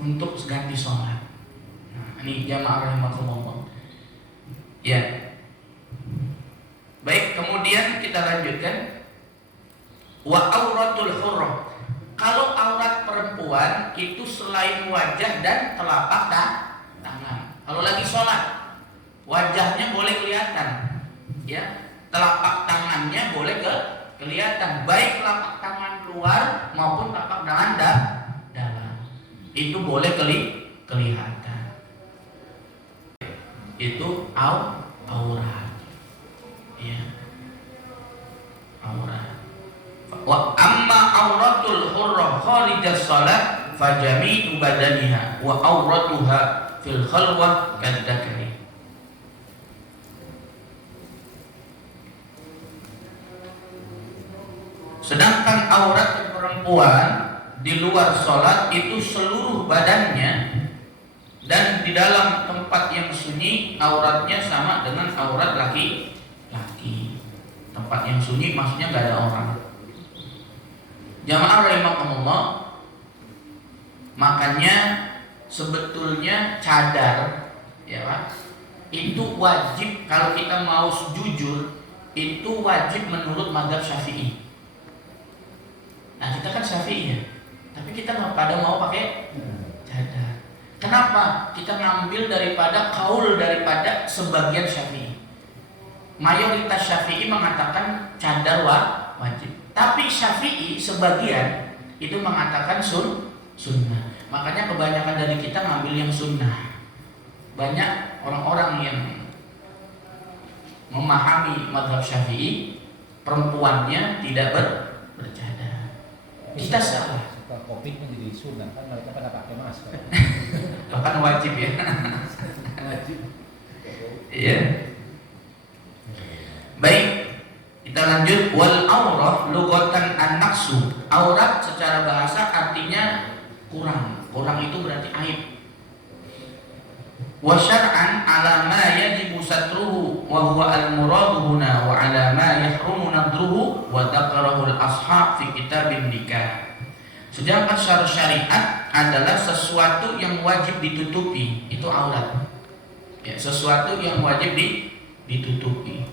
untuk ganti sholat. Nah ini jamaah rahimakumullah. Ya. Baik, kemudian kita lanjutkan. Wa auratul hurrah. Kalau aurat perempuan itu selain wajah dan telapak tangan. Kalau lagi sholat, wajahnya boleh kelihatan, ya, telapak tangannya boleh kelihatan, baik telapak tangan luar maupun telapak tangan dalam. Itu boleh kelihatan. Itu aurat, ya, aurat. Wa amma auratul hurrah kharijas shalah fajami'u badaniha wa auratuha fil khalwah kadzakari. Sedangkan aurat perempuan di luar sholat itu seluruh badannya, dan di dalam tempat yang sunyi auratnya sama dengan aurat laki-laki. Tempat yang sunyi maksudnya gak ada orang. Jamaah rahimakumullah, makanya sebetulnya cadar, ya Pak, itu wajib kalau kita mau jujur, itu wajib menurut mazhab Syafi'i. Nah kita kan Syafi'i ya, tapi kita nggak pada mau pakai cadar. Kenapa? Kita ngambil daripada kaul daripada sebagian Syafi'i. Mayoritas Syafi'i mengatakan cadar wajib. Tapi Syafi'i sebagian itu mengatakan sunnah. Makanya kebanyakan dari kita ngambil yang sunnah. Banyak orang-orang yang memahami mazhab Syafi'i, perempuannya tidak bercadar. Kita salah. Setelah COVID menjadi sunnah, kan mereka pada pakai masker. Bahkan wajib ya. Wajib. Iya. Baik. Kita lanjut. Wal aurah lughatan an-naqsu. Aurat secara bahasa artinya kurang. Kurang itu berarti aib. Wa syar'an 'ala ma yajibu satruhu wa huwa al-muradu huna wa 'ala ma yahrumu nadruhu wa dzakarahu al-ashab fi kitabin nikah. Sedangkan secara syariat adalah sesuatu yang wajib ditutupi, itu aurat. Ya, sesuatu yang wajib ditutupi.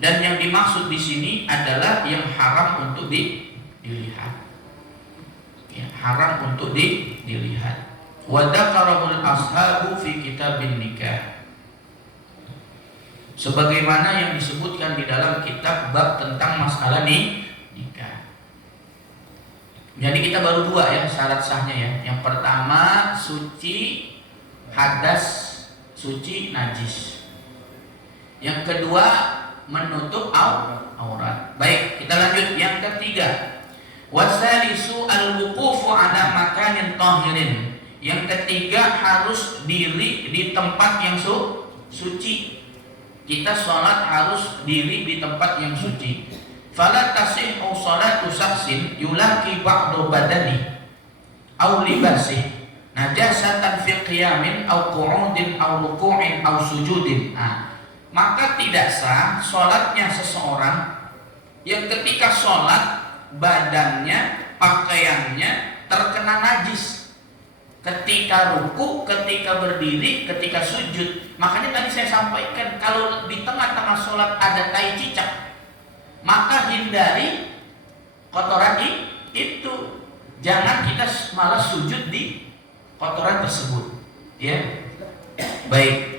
Dan yang dimaksud di sini adalah yang haram untuk dilihat. Ya, haram untuk dilihat. Wa dzakarahul ashabu fi kitabin nikah. Sebagaimana yang disebutkan di dalam kitab bab tentang masalah nikah. Jadi kita baru dua ya syarat sahnya ya. Yang pertama suci hadas, suci najis. Yang kedua menutup aurat. Baik, kita lanjut yang ketiga. Wasalisu al-wuqufu ala makanin tahirin. Yang ketiga harus diri di tempat yang suci. Kita sholat harus diri di tempat yang suci. Fala tasihhu sholatu shakhsin yulaqi ba'du badani aw libasih najasatan fi qiyamin aw qu'udin aw ruku'in aw sujudin. Maka tidak sah sholatnya seseorang yang ketika sholat badannya, pakaiannya terkena najis, ketika ruku, ketika berdiri, ketika sujud. Makanya tadi saya sampaikan, kalau di tengah-tengah sholat ada tai cicak, maka hindari kotoran itu. Jangan kita malah sujud di kotoran tersebut. Ya, baik.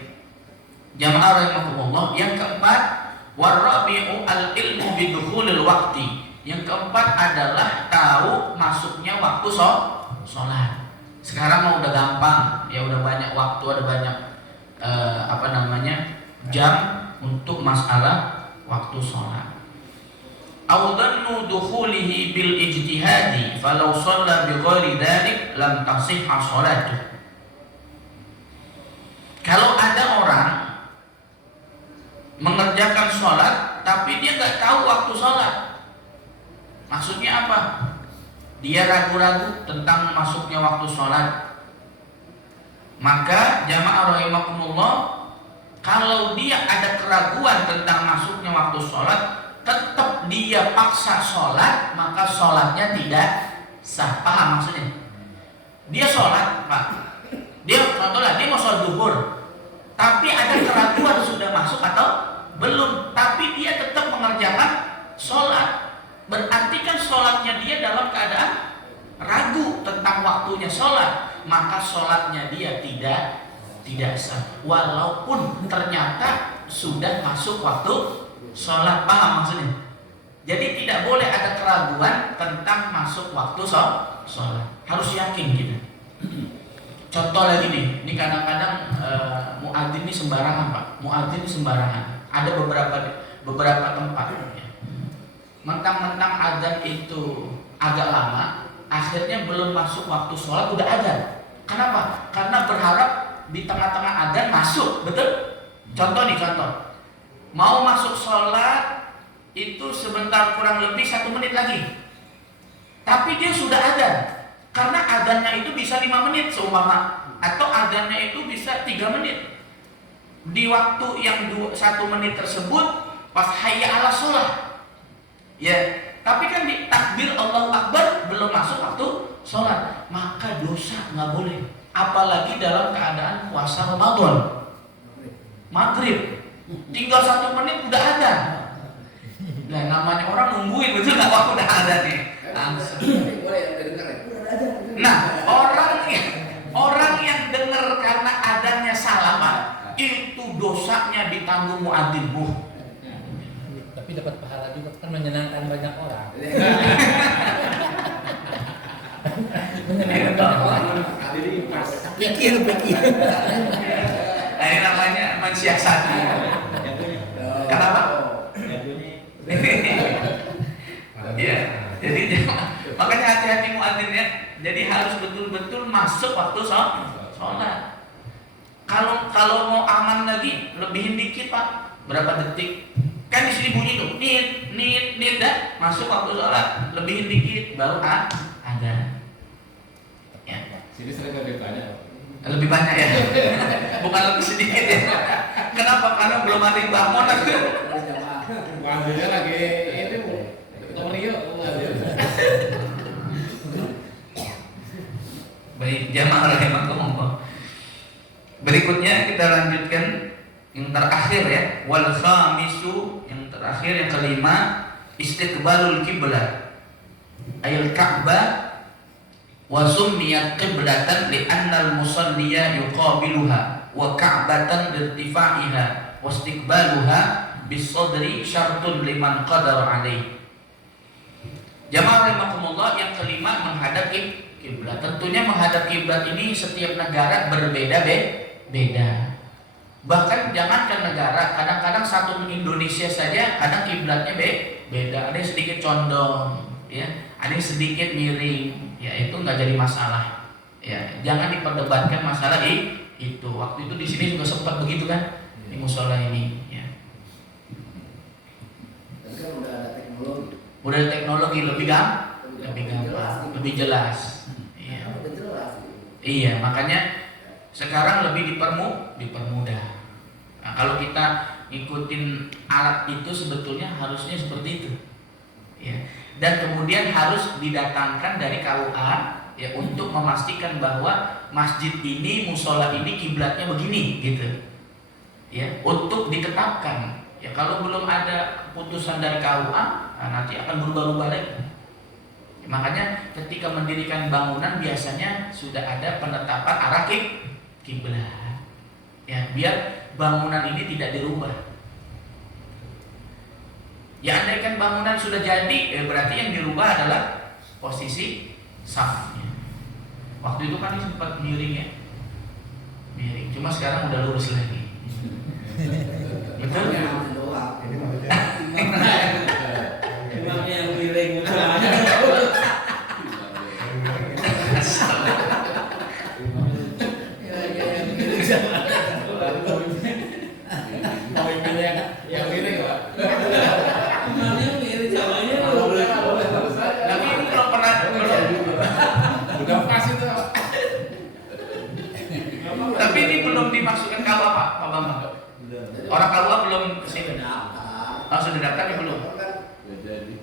Jamaah rahimakumullah. Yang keempat, warabi'u al-ilmu bidukhulil waqti. Yang keempat adalah tahu masuknya waktu sholat. Sekarang mah udah gampang, ya udah banyak waktu, ada banyak jam untuk masalah waktu sholat. Audhannu dukhulihi bil ijtihadi falau shalla bi ghairi dzalik lam tasihha sholatuh. Kalau ada orang mengerjakan sholat tapi dia nggak tahu waktu sholat, maksudnya apa? Dia ragu-ragu tentang masuknya waktu sholat, maka jamaah rahimakumullah Kalau dia ada keraguan tentang masuknya waktu sholat, tetap dia paksa sholat, maka sholatnya tidak sah. Paham maksudnya? Dia sholat, Pak. Dia contohnya dia mau sholat duhur, tapi ada keraguan sudah masuk atau belum, tapi dia tetap mengerjakan sholat. Berarti kan sholatnya dia dalam keadaan ragu tentang waktunya sholat, maka sholatnya dia tidak sah, walaupun ternyata sudah masuk waktu sholat. Paham maksudnya? Jadi tidak boleh ada keraguan tentang masuk waktu sholat. Harus yakin gitu. Contoh lagi nih, ini kadang-kadang muadzin ini sembarangan, Pak. Muadzin ini sembarangan. Ada beberapa tempat. Ya. Mentang-mentang adzan itu agak lama, akhirnya belum masuk waktu sholat udah adzan. Kenapa? Karena berharap di tengah-tengah adzan masuk, betul? Contoh, mau masuk sholat itu sebentar kurang lebih 1 menit lagi, tapi dia sudah adzan. Karena adzannya itu bisa 5 menit seumpama, atau adzannya itu bisa 3 menit. Di waktu yang 1 menit tersebut pas hayya ala sholat, ya. Tapi kan di takbir Allahu Akbar belum masuk waktu sholat, maka dosa nggak boleh. Apalagi dalam keadaan puasa Ramadan, maghrib, tinggal 1 menit udah ada. Nah, namanya orang nungguin, betul nggak? Waktu udah ada nih. Langsung. Nah, orang yang dengar karena adanya salah, Pak, itu dosanya ditanggung muadzin. Tapi dapat pahala juga, kan menyenangkan banyak orang. Menyenangkan banyak orang. Pikir. Nah, ini namanya mensiasati. Kenapa? Ya, jadi makanya hati-hati muadzin ya. Jadi harus betul-betul masuk waktu sholat. Kalau mau aman lagi, lebihin dikit, Pak. Berapa detik? Kan di sini bunyi tuh, nit dah, masuk waktu sholat, lebihin dikit, baru ada. Ya. Sini sering lebih banyak. Lebih banyak ya, bukan lebih sedikit ya. Kenapa? Karena belum ada yang bangun. Wanginya lagi itu Rio. Baik, jamaah rahimakumullah. Berikutnya kita lanjutkan yang terakhir ya, wal khamisu, yang terakhir yang kelima, istiqbalul kiblat. Ayat Ka'bah wa summiyat qiblatan li'anna al-musalliya yuqabiluha wa ka'batan lirtifa'iha wa istiqbaluha bisadri syartun liman qadara alaih. Jamaah rahimakumullah, yang kelima menghadap kiblat. Tentunya menghadap kiblat ini setiap negara berbeda-beda. Bahkan jangankan negara, kadang-kadang satu Indonesia saja kadang kiblatnya beda. Ada yang sedikit condong, ya, ada yang sedikit miring, ya itu nggak jadi masalah. Ya, jangan diperdebatkan masalah itu. Waktu itu di sini juga sempat begitu kan, di musola ini. Ya. Tapi kan udah ada teknologi. Udah ada teknologi lebih gampang, lebih jelas. Iya. Udah jelas. Iya, makanya sekarang lebih dipermudah. Nah, kalau kita ngikutin alat itu sebetulnya harusnya seperti itu. Ya. Dan kemudian harus didatangkan dari KUA ya untuk memastikan bahwa masjid ini, musola ini kiblatnya begini gitu. Ya, untuk ditetapkan. Ya, kalau belum ada keputusan dari KUA, nah nanti akan berubah-ubah lagi. Ya, makanya ketika mendirikan bangunan biasanya sudah ada penetapan arah kiblat. Ya, biar bangunan ini tidak dirubah. Ya, andaikan bangunan sudah jadi, berarti yang dirubah adalah posisi safnya. Waktu itu kan sempat miring ya, miring. Cuma sekarang udah lurus lagi. Betul? Imamnya yang miring. Yang ini Pak. Imamnya miring jalannya. Tapi ini belum pernah Udah pas itu. tapi ini belum dimasukkan KUA Pak Bambang? Jadi, Orang KUA belum kesini. daftar. Oh, sudah daftar ya belum? Kan Jadi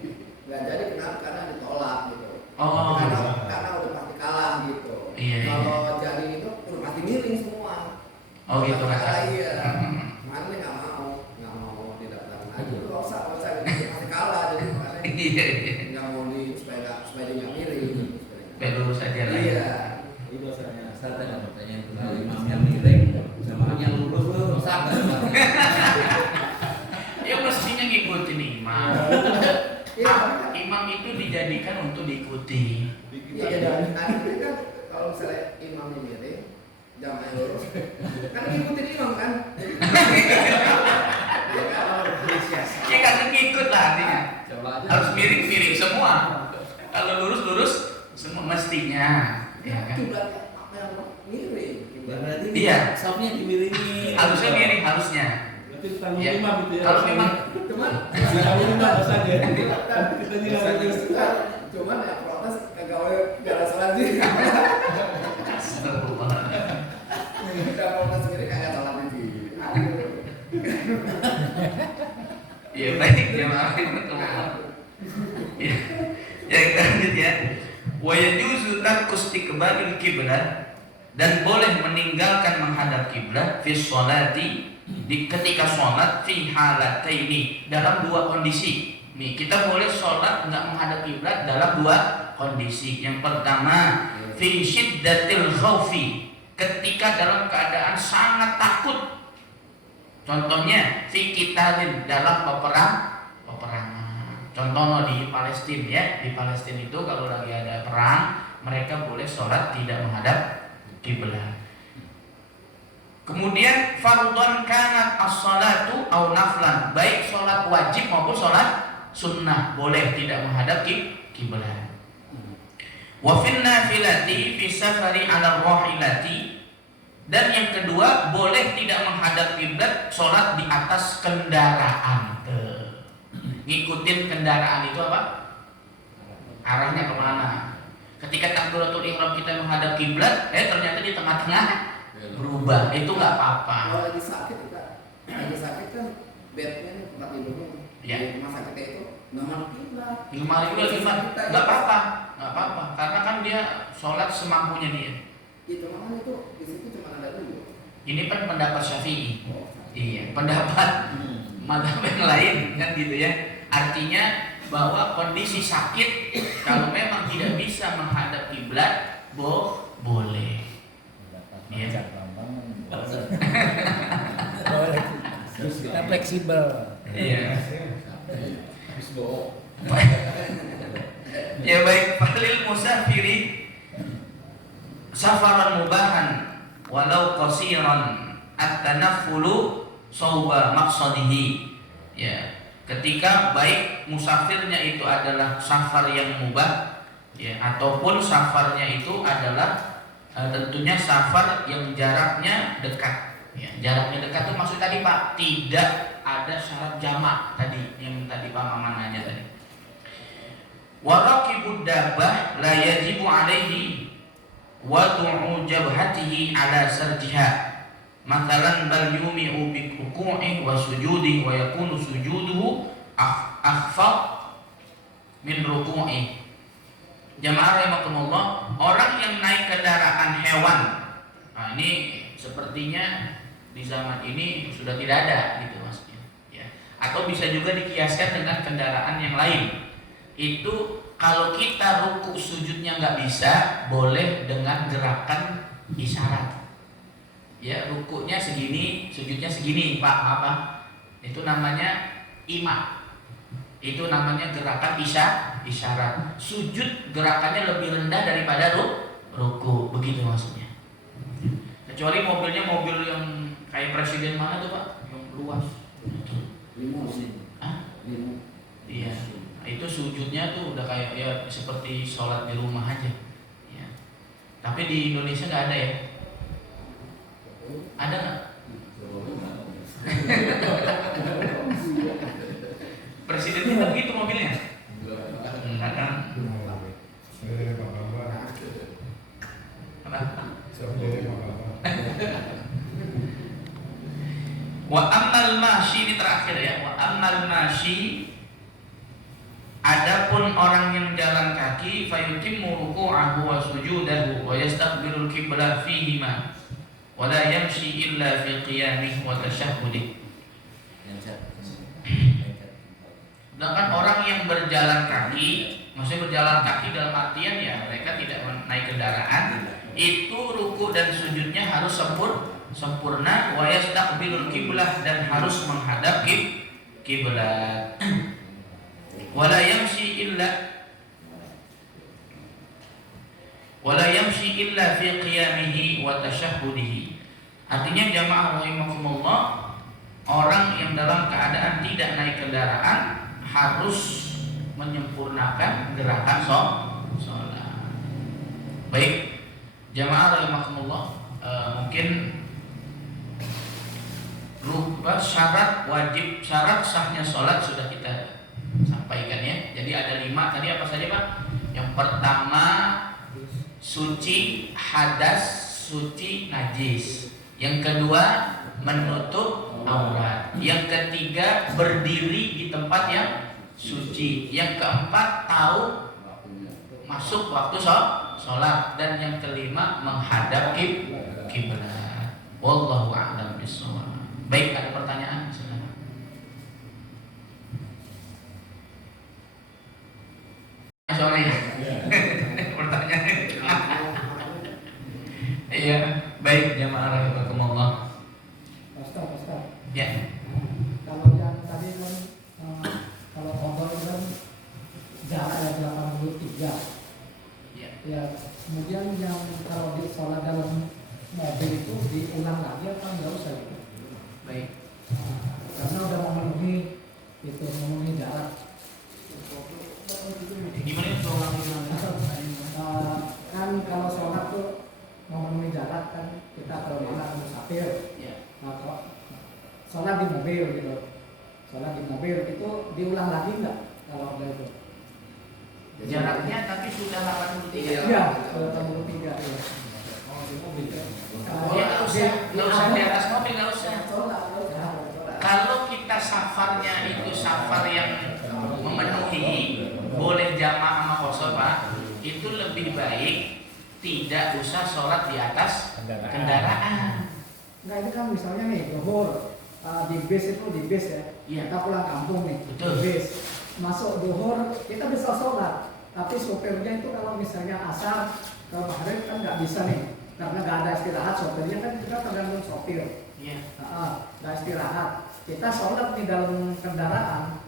nggak jadi kenapa? Karena ditolak gitu. Oh. Karena udah pasti kalah gitu. Iya, iya. Kalau jadi itu udah pasti miring semua. Oh gitu Pasti Kak. kalah, iya. Mana nih nggak mau didaftarin aja. Nggak usah gitu. Pasti kalah jadi makanya Iya. nggak mau supaya dia nggak miring. Biar lurus aja lah. Iya. Itu asalnya. Ustaz ada pertanyaan tentang imam yang miring sama yang lurus tuh rusak kan? Ya mestinya ngikutin imam. Iya. Imam itu dijadikan untuk diikuti. Iya, jadi kan kalau misalnya imamnya miring, jamaahnya lurus, kan ngikutin imam kan? Iya kan? Ya kan ngikut lah artinya. Coba aja. Harus miring-miring semua. Kalau lurus-lurus semua mestinya. Ya kan? Kiblatnya apa yang miring? Ya, berarti Iya. safnya dimiringin. Harusnya miring harusnya. Berarti tanggung Ya. imam itu ya. Kalau memang Cuman tanggung imam saja. Kita Bisa juga gitu. Cuman ya protes kagak boleh gara sholat sih. Udah protes sendiri kagak sholat sih. ya baik jemaah. Ya. Ya kita lanjut ya. Wa yajuzu tarku istiqbalil kiblat dan boleh meninggalkan menghadap kiblat fi sholati ketika sholat fi halataini dalam dua kondisi. Nih kita boleh sholat nggak menghadap kiblat dalam dua kondisi. Yang pertama fi syiddatil khaufi ketika dalam keadaan sangat takut. Contohnya fi qitalin dalam peperangan. Contohnya di Palestina ya, di Palestina itu kalau lagi ada perang mereka boleh sholat tidak menghadap kiblat. Kemudian fardhon kanat as-salatu aw naflan, baik sholat wajib maupun sholat sunnah boleh tidak menghadap kiblat. Wa fin nafilati fi safari 'ala rahilati, dan yang kedua boleh tidak menghadap kiblat sholat di atas kendaraan. Ngikutin kendaraan itu apa? Arahnya kemana? Ketika takbiratul ihram kita menghadap kiblat, ternyata di tengah-tengah berubah, itu nggak apa-apa. Kalau lagi sakit kan bednya nih tempat tidurnya Ya. di rumah sakitnya itu nomor kiblat. Gimana juga gimana? Nggak apa-apa, karena kan dia sholat semampunya dia. Itu makanya itu di situ cuma ada dulu. Ini kan pendapat Syafi'i. Iya, pendapat mazhab yang lain kan gitu ya. Artinya bahwa kondisi sakit kalau memang tidak bisa menghadap kiblat boleh. Iya. Terus kita fleksibel. Iya. Habis bohong. Ya baik, falil musafiri safaran mubahan walau qasiran at-tanaffulu sauba maqsadihi. Ya, ketika baik musafirnya itu adalah safar yang mubah ya, ataupun safarnya itu adalah tentunya safar yang jaraknya dekat. Ya, jaraknya dekat itu maksud tadi Pak, tidak ada syarat jamak tadi yang tadi Pak Maman nanya tadi. Warakibud dabbah la yajibu alaihi wadu'u jabhatihi ala sarjiha. Mathalan bal yumi'u bi ruku'i wa sujudi wa yakunu sujuduhu akhfad min ruku'i. Jamaah rahimakumullah, orang yang naik kendaraan hewan. Nah, ini sepertinya di zaman ini sudah tidak ada gitu maksudnya. Ya. Atau bisa juga dikiaskan dengan kendaraan yang lain. Itu kalau kita ruku sujudnya nggak bisa, boleh dengan gerakan isyarat. Ya, rukunya segini, sujudnya segini, Pak, apa? Itu namanya ima. Itu namanya gerakan isyarat. Sujud gerakannya lebih rendah daripada ruku, begitu maksudnya. Kecuali mobilnya mobil yang kayak presiden mana tuh Pak? Yang luas. Limusin. Hah? Limusin. Iya. Nah, itu sujudnya tuh udah kayak ya seperti sholat di rumah aja. Ya. Tapi di Indonesia nggak ada ya? Ada nggak? Presiden kita begitu mobilnya? Enggak kan? Kenapa? Wa ammal masyi, ini terakhir ya. Wa ammal masyi, adapun orang yang jalan kaki, fayutimmu ruku'ahu wa sujudahu wa yastaqbilul qiblah fihima wa la yamshi illa fi qiyamih wa tashahhudih. Sedangkan orang yang berjalan kaki, maksudnya berjalan kaki dalam artian ya mereka tidak naik kendaraan, itu ruku dan sujudnya harus sempurna, wa yastaqbilul qiblah, dan harus menghadap kiblat. Wala yamshi illa fi qiyamihi wa tashahhudihi. Artinya jamaah rahimakumullah, orang yang dalam keadaan tidak naik kendaraan harus menyempurnakan gerakan sholat. Baik, jamaah rahimakumullah, mungkin syarat sahnya sholat sudah kita sampaikan ya. Jadi ada 5 tadi, apa saja Pak? Yang pertama suci hadas, suci najis. Yang kedua menutup aurat. Yang ketiga berdiri di tempat yang suci. Yang keempat tahu masuk waktu sholat. Dan yang kelima menghadap kiblat. Wallahu a'lam bishawab. Baik, ada pertanyaan? Silakan. Soalnya pertanyaan. Iya, baik jamaah rahimakumullah. Ustaz. Ya. Kalau yang tadi kan kalau kodok kan jaraknya 83. Ya. Ya, kemudian yang kalau di sholat dalam mobil itu diulang lagi apa enggak usah gitu? Baik. Karena udah memenuhi jarak. Gimana itu ulang? Kan kalau sholat tuh memenuhi jarak kan kita kalau mana musafir. Ya. Nah, kalau sholat di mobil gitu. Sholat di mobil itu diulang lagi enggak kalau ada itu? Jaraknya tapi sudah 83. Iya, 83 ya. Ya nggak usah di atas mobil, nggak usah. Kalau kita safarnya itu safar yang memenuhi, boleh jamaah sama qasar Pak, itu lebih baik tidak usah sholat di atas kendaraan. Nah ini kan misalnya nih zuhur di bis itu di bis ya, Iya. kita pulang kampung nih, Betul. di bis masuk zuhur kita bisa sholat, tapi sopirnya itu kalau misalnya asar kalau maghrib kan nggak bisa nih, karena nggak ada istirahat sopirnya kan kita tergantung sopir, Iya. nggak istirahat, kita sholat di dalam kendaraan.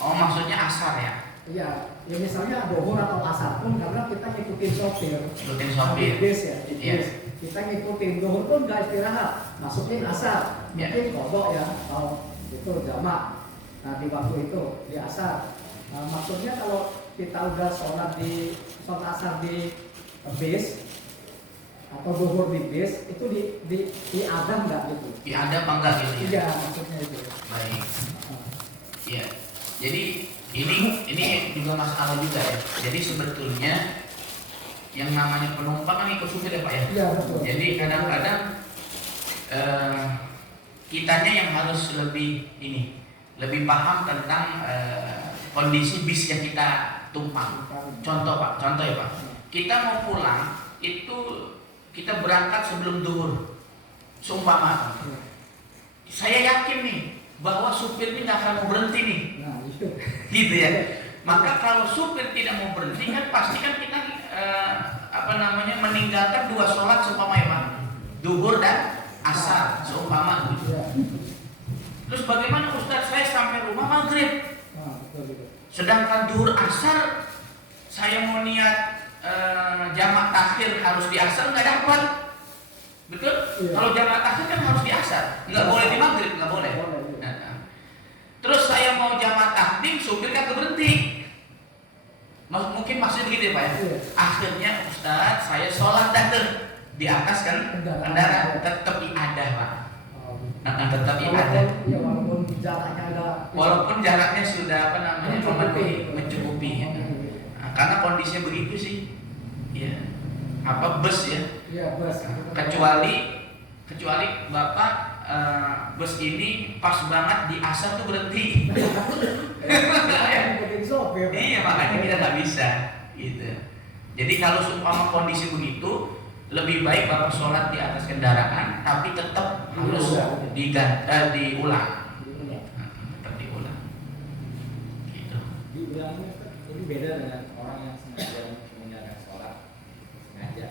Oh maksudnya asar ya? Iya, ya misalnya zuhur atau asar pun karena kita ngikutin sopir. Ngikutin sopir. Di bis ya, di Iya. bis. Kita ngikutin zuhur pun nggak istirahat, masukin asar, Iya. mungkin kodok ya, atau itu jamak. Nah di waktu itu di asar. Nah, maksudnya kalau kita udah sholat asar di bis atau zuhur di bis itu di adab nggak gitu? Ada apa enggak gitu ya? Iya maksudnya itu. Baik. Iya. Jadi ini juga masalah juga ya. Jadi sebetulnya yang namanya penumpang kan ikut supir ya Pak ya. Iya betul. Jadi kadang-kadang kitanya yang harus lebih paham tentang kondisi bis yang kita tumpang. Contoh ya Pak. Kita mau pulang itu kita berangkat sebelum zuhur. Seumpama. Saya yakin nih bahwa supir ini nggak akan mau berhenti nih. Nah itu. Gitu ya. Maka kalau supir tidak mau berhenti kan pasti kan kita meninggalkan 2 sholat seumpama ya Pak, zuhur dan asar seumpama. Terus bagaimana Ustaz, saya sampai rumah maghrib, sedangkan zuhur asar saya mau niat jamak takhir harus di asar nggak dapat, betul? Iya. Kalau jamak takhir kan harus di asar, nggak boleh di maghrib, nggak boleh. Terus saya mau jamak takdim, supir kan berhenti. Mungkin maksudnya begitu ya Pak ya. Iya. Akhirnya Ustaz, saya sholat dan di atas kan kendaraan tetap ibadah Pak. Tetap ibadah. Walaupun jaraknya ada. Walaupun jaraknya sudah mencukupi. Ya. Nah, karena kondisinya begitu sih. Ya. Bus ya. Iya bus. Kecuali Bapak bus ini pas banget di asar tuh berhenti. Jadi sopir. Iya, makanya kita nggak bisa gitu. Jadi kalau seumpama kondisi begitu, lebih baik Bapak sholat di atas kendaraan, tapi tetap harus diulang. Tetap diulang. Gitu. Diulangnya ini beda dengan orang yang sengaja meninggalkan sholat, sengaja.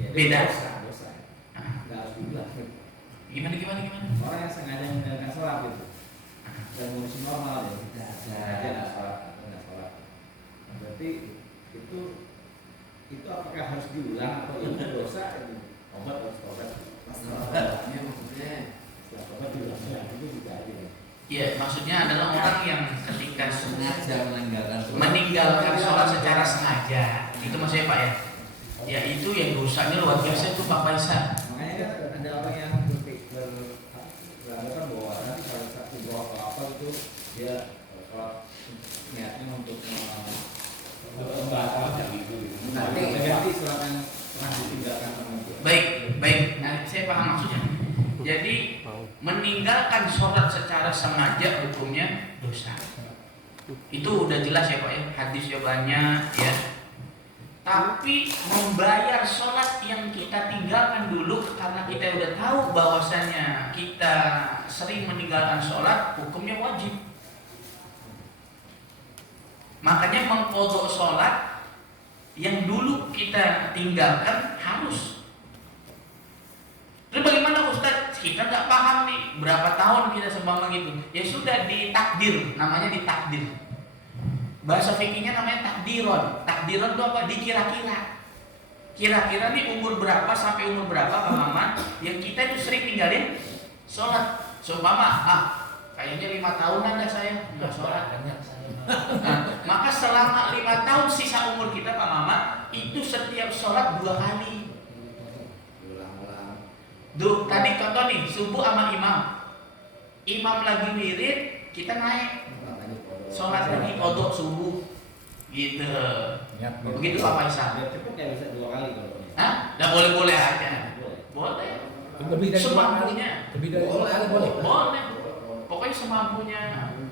Ya, Beda. Dosa. Nggak harus diulang. Gimana? Orang yang sengaja meninggalkan sholat gitu, dan kondisi normal ya, sengaja nggak sholat atau nggak sholat. Nah, berarti itu apakah harus diulang atau itu dosa? Obat harus tobat. Masalahnya maksudnya Setelah tobat diulang lagi itu juga ada. Ya, maksudnya adalah orang yang ketika sengaja meninggalkan sholat secara sengaja, itu maksudnya Pak ya? Ya itu yang dosanya luar biasa itu Pak Faisal. Makanya kan ada orang yang beranggapan bahwa nanti kalau satu doa atau apa itu dia sholat niatnya untuk membatalkan itu. Ganti sholat yang pernah ditinggalkan sama dia. Baik. Nah, saya paham maksudnya. Jadi meninggalkan sholat secara sengaja hukumnya dosa. Itu udah jelas ya Pak ya, hadisnya banyak ya. Tapi membayar sholat yang kita tinggalkan dulu karena kita udah tahu bahwasanya kita sering meninggalkan sholat, hukumnya wajib. Makanya mengqadha sholat yang dulu kita tinggalkan harus. Terus bagaimana Ustaz? Kita nggak paham nih berapa tahun kita sembahang gitu. Ya sudah ditakdir, namanya ditakdir. Bahasa fikihnya namanya takdiron. Takdiron itu apa? Dikira-kira. Kira-kira nih umur berapa sampai umur berapa Pak Maman yang kita itu sering tinggalin sholat. Seumpama, kayaknya 5 tahunan dah saya nggak sholat. Nah, maka selama 5 tahun sisa umur kita Pak Maman itu setiap sholat 2 kali. Tadi contoh nih, subuh sama imam. Imam lagi wirid, kita naik. Sholat lagi kodok subuh. Gitu. Begitu Pak Faisal. Biar cepet ya bisa 2 kali kalau ini. Hah? Nggak boleh-boleh aja. Boleh. Lebih dari 2 kali. Semampunya. Lebih dari 2 kali boleh. Boleh. Pokoknya semampunya.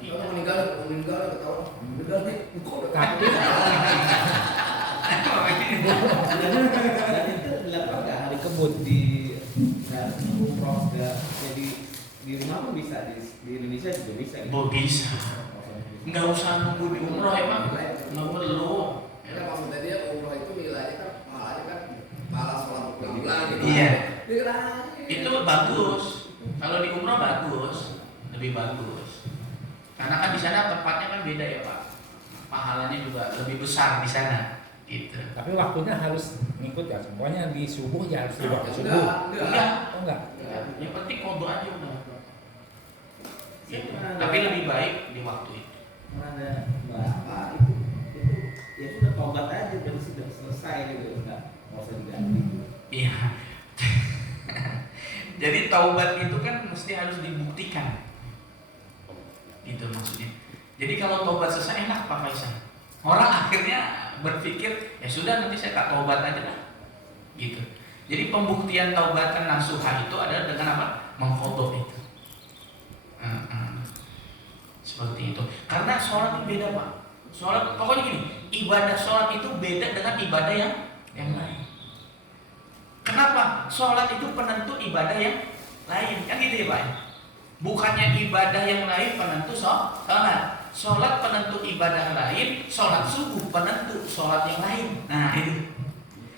Kalau meninggal ketahuan meninggal nih Tapi Dan itu dilakukan nggak hari kebut di umroh jadi di rumah pun bisa di Indonesia juga bisa. Bisa. Nggak usah nunggu di umroh ya Pak. Nggak perlu. Ya maksudnya dia umroh itu nilainya kan pahalanya kan pahala sholat bulan gitu. Iya. Dikira- Itu bagus. Kalau di umroh bagus, lebih bagus. Karena kan di sana tempatnya kan beda ya Pak. Pahalanya juga lebih besar di sana. Gitu. tapi waktunya harus ngikut ya. Semuanya di subuh ya harus di waktu subuh. Enggak. Oh enggak. Yang penting kodok aja udah. Gitu. Tapi lebih baik di waktu itu. Ada bahasa itu ya sudah tobat aja dan sudah selesai gitu, nggak usah diganti. Iya. Jadi taubat itu kan mesti harus dibuktikan. Gitu maksudnya. Jadi kalau taubat selesai enak Pak Faisal. Orang akhirnya berpikir ya sudah nanti saya tak taubat aja lah. Gitu. Jadi pembuktian taubatan nasuha itu adalah dengan apa? Mengqadha itu. Seperti itu. Karena sholat itu beda Pak. Sholat pokoknya gini, ibadah sholat itu beda dengan ibadah yang lain. Kenapa? Sholat itu penentu ibadah yang lain, kan gitu ya Pak? Bukannya ibadah yang lain penentu sholat. Sholat penentu ibadah lain, sholat subuh penentu sholat yang lain. Nah itu.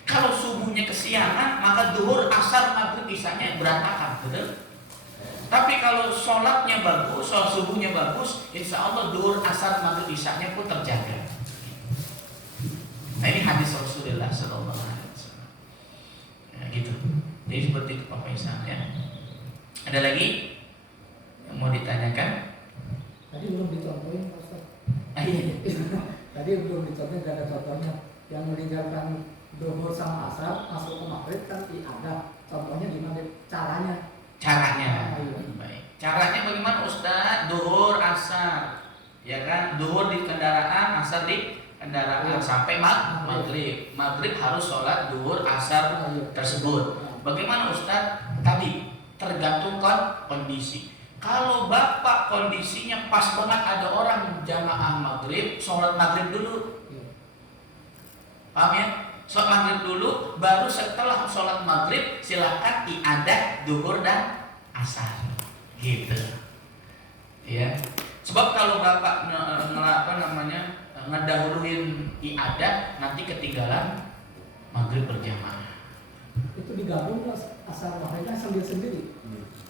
Kalau subuhnya kesiangan, maka duhur, asar, maghrib, isyanya berantakan, betul? Tapi kalau sholatnya bagus, sholat subuhnya bagus, insya Allah duhur, asar, maghrib, isyanya pun terjaga. Nah ini hadis Rasulullah Sallallahu Alaihi Wasallam. Ya, gitu. Jadi seperti itu Pak Faisal ya. Ada lagi yang mau ditanyakan? Tadi belum dicontohin Pak Ustaz. Iya. Tadi belum dicontohin, gak ada contohnya. Yang meninggalkan duhur sama asar masuk ke maghrib kan ada. Contohnya gimana caranya? Caranya, baik. Caranya bagaimana Ustaz? Duhur, asar, ya kan? Duhur di kendaraan, asar di kendaraan sampai maghrib. Maghrib harus sholat duhur, asar tersebut. Bagaimana Ustaz? Tadi tergantung kondisi. Kalau bapak kondisinya pas banget ada orang jamaah maghrib, sholat maghrib dulu, paham ya? Sholat maghrib dulu, baru setelah sholat maghrib silakan i'adah duhur dan asar, gitu. Ya, sebab kalau bapak ngedahuluin i'adah, nanti ketinggalan maghrib berjamaah. Itu digabung asar maghribnya sendiri-sendiri.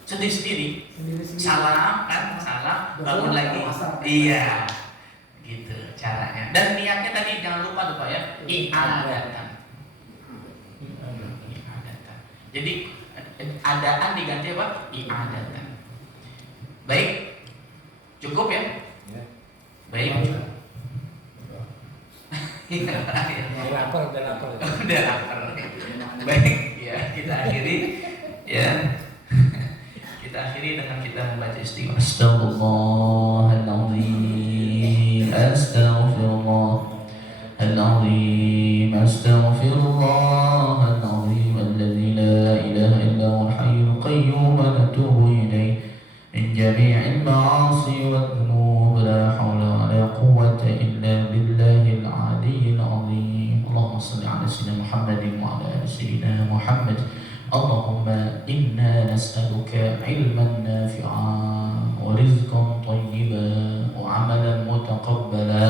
Sendiri-sendiri. Sendiri-sendiri. Salam kan, salam, bangun lagi. Asar. Iya, gitu caranya. Dan niatnya tadi jangan lupa tuh Pak ya, i'adatan. I'adatan. Jadi adaan diganti apa? I'adatan. Baik, cukup ya? Ya. Baik. Udah lapar. Udah lapar. Baik, ya kita akhiri ya. Kita akhiri dengan kita membaca istighfar. Astaghfirullahaladzim, astaghfirullahal-azim, astaghfirullahal-azim, alladzi la ilaha illa huwal hayyul qayyum, wa natubu ilayhi min jami'il ma'asi wadh-dhunub, la hawla wa la quwwata illa billahil aliyyil azim. Allahumma shalli ala sayyidina Muhammadin wa ala ali sayyidina Muhammad. اللهم إنا نسألك علما نافعا ورزقا طيبا وعملا متقبلا.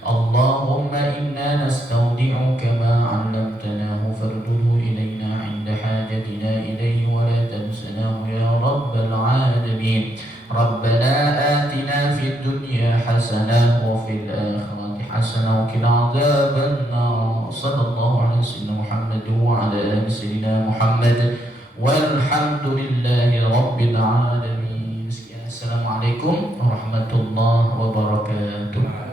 اللهم إنا نستودعك ما علمتناه فارده إلينا عند حاجتنا إليه ولا تنسناه يا رب العالمين. ربنا آتنا في الدنيا حسنة وفي الآخرة حسنة وقنا عذاب النار. صلى الله على سيدنا محمد وعلى آل سيدنا محمد والحمد لله رب العالمين. السلام عليكم ورحمة الله وبركاته.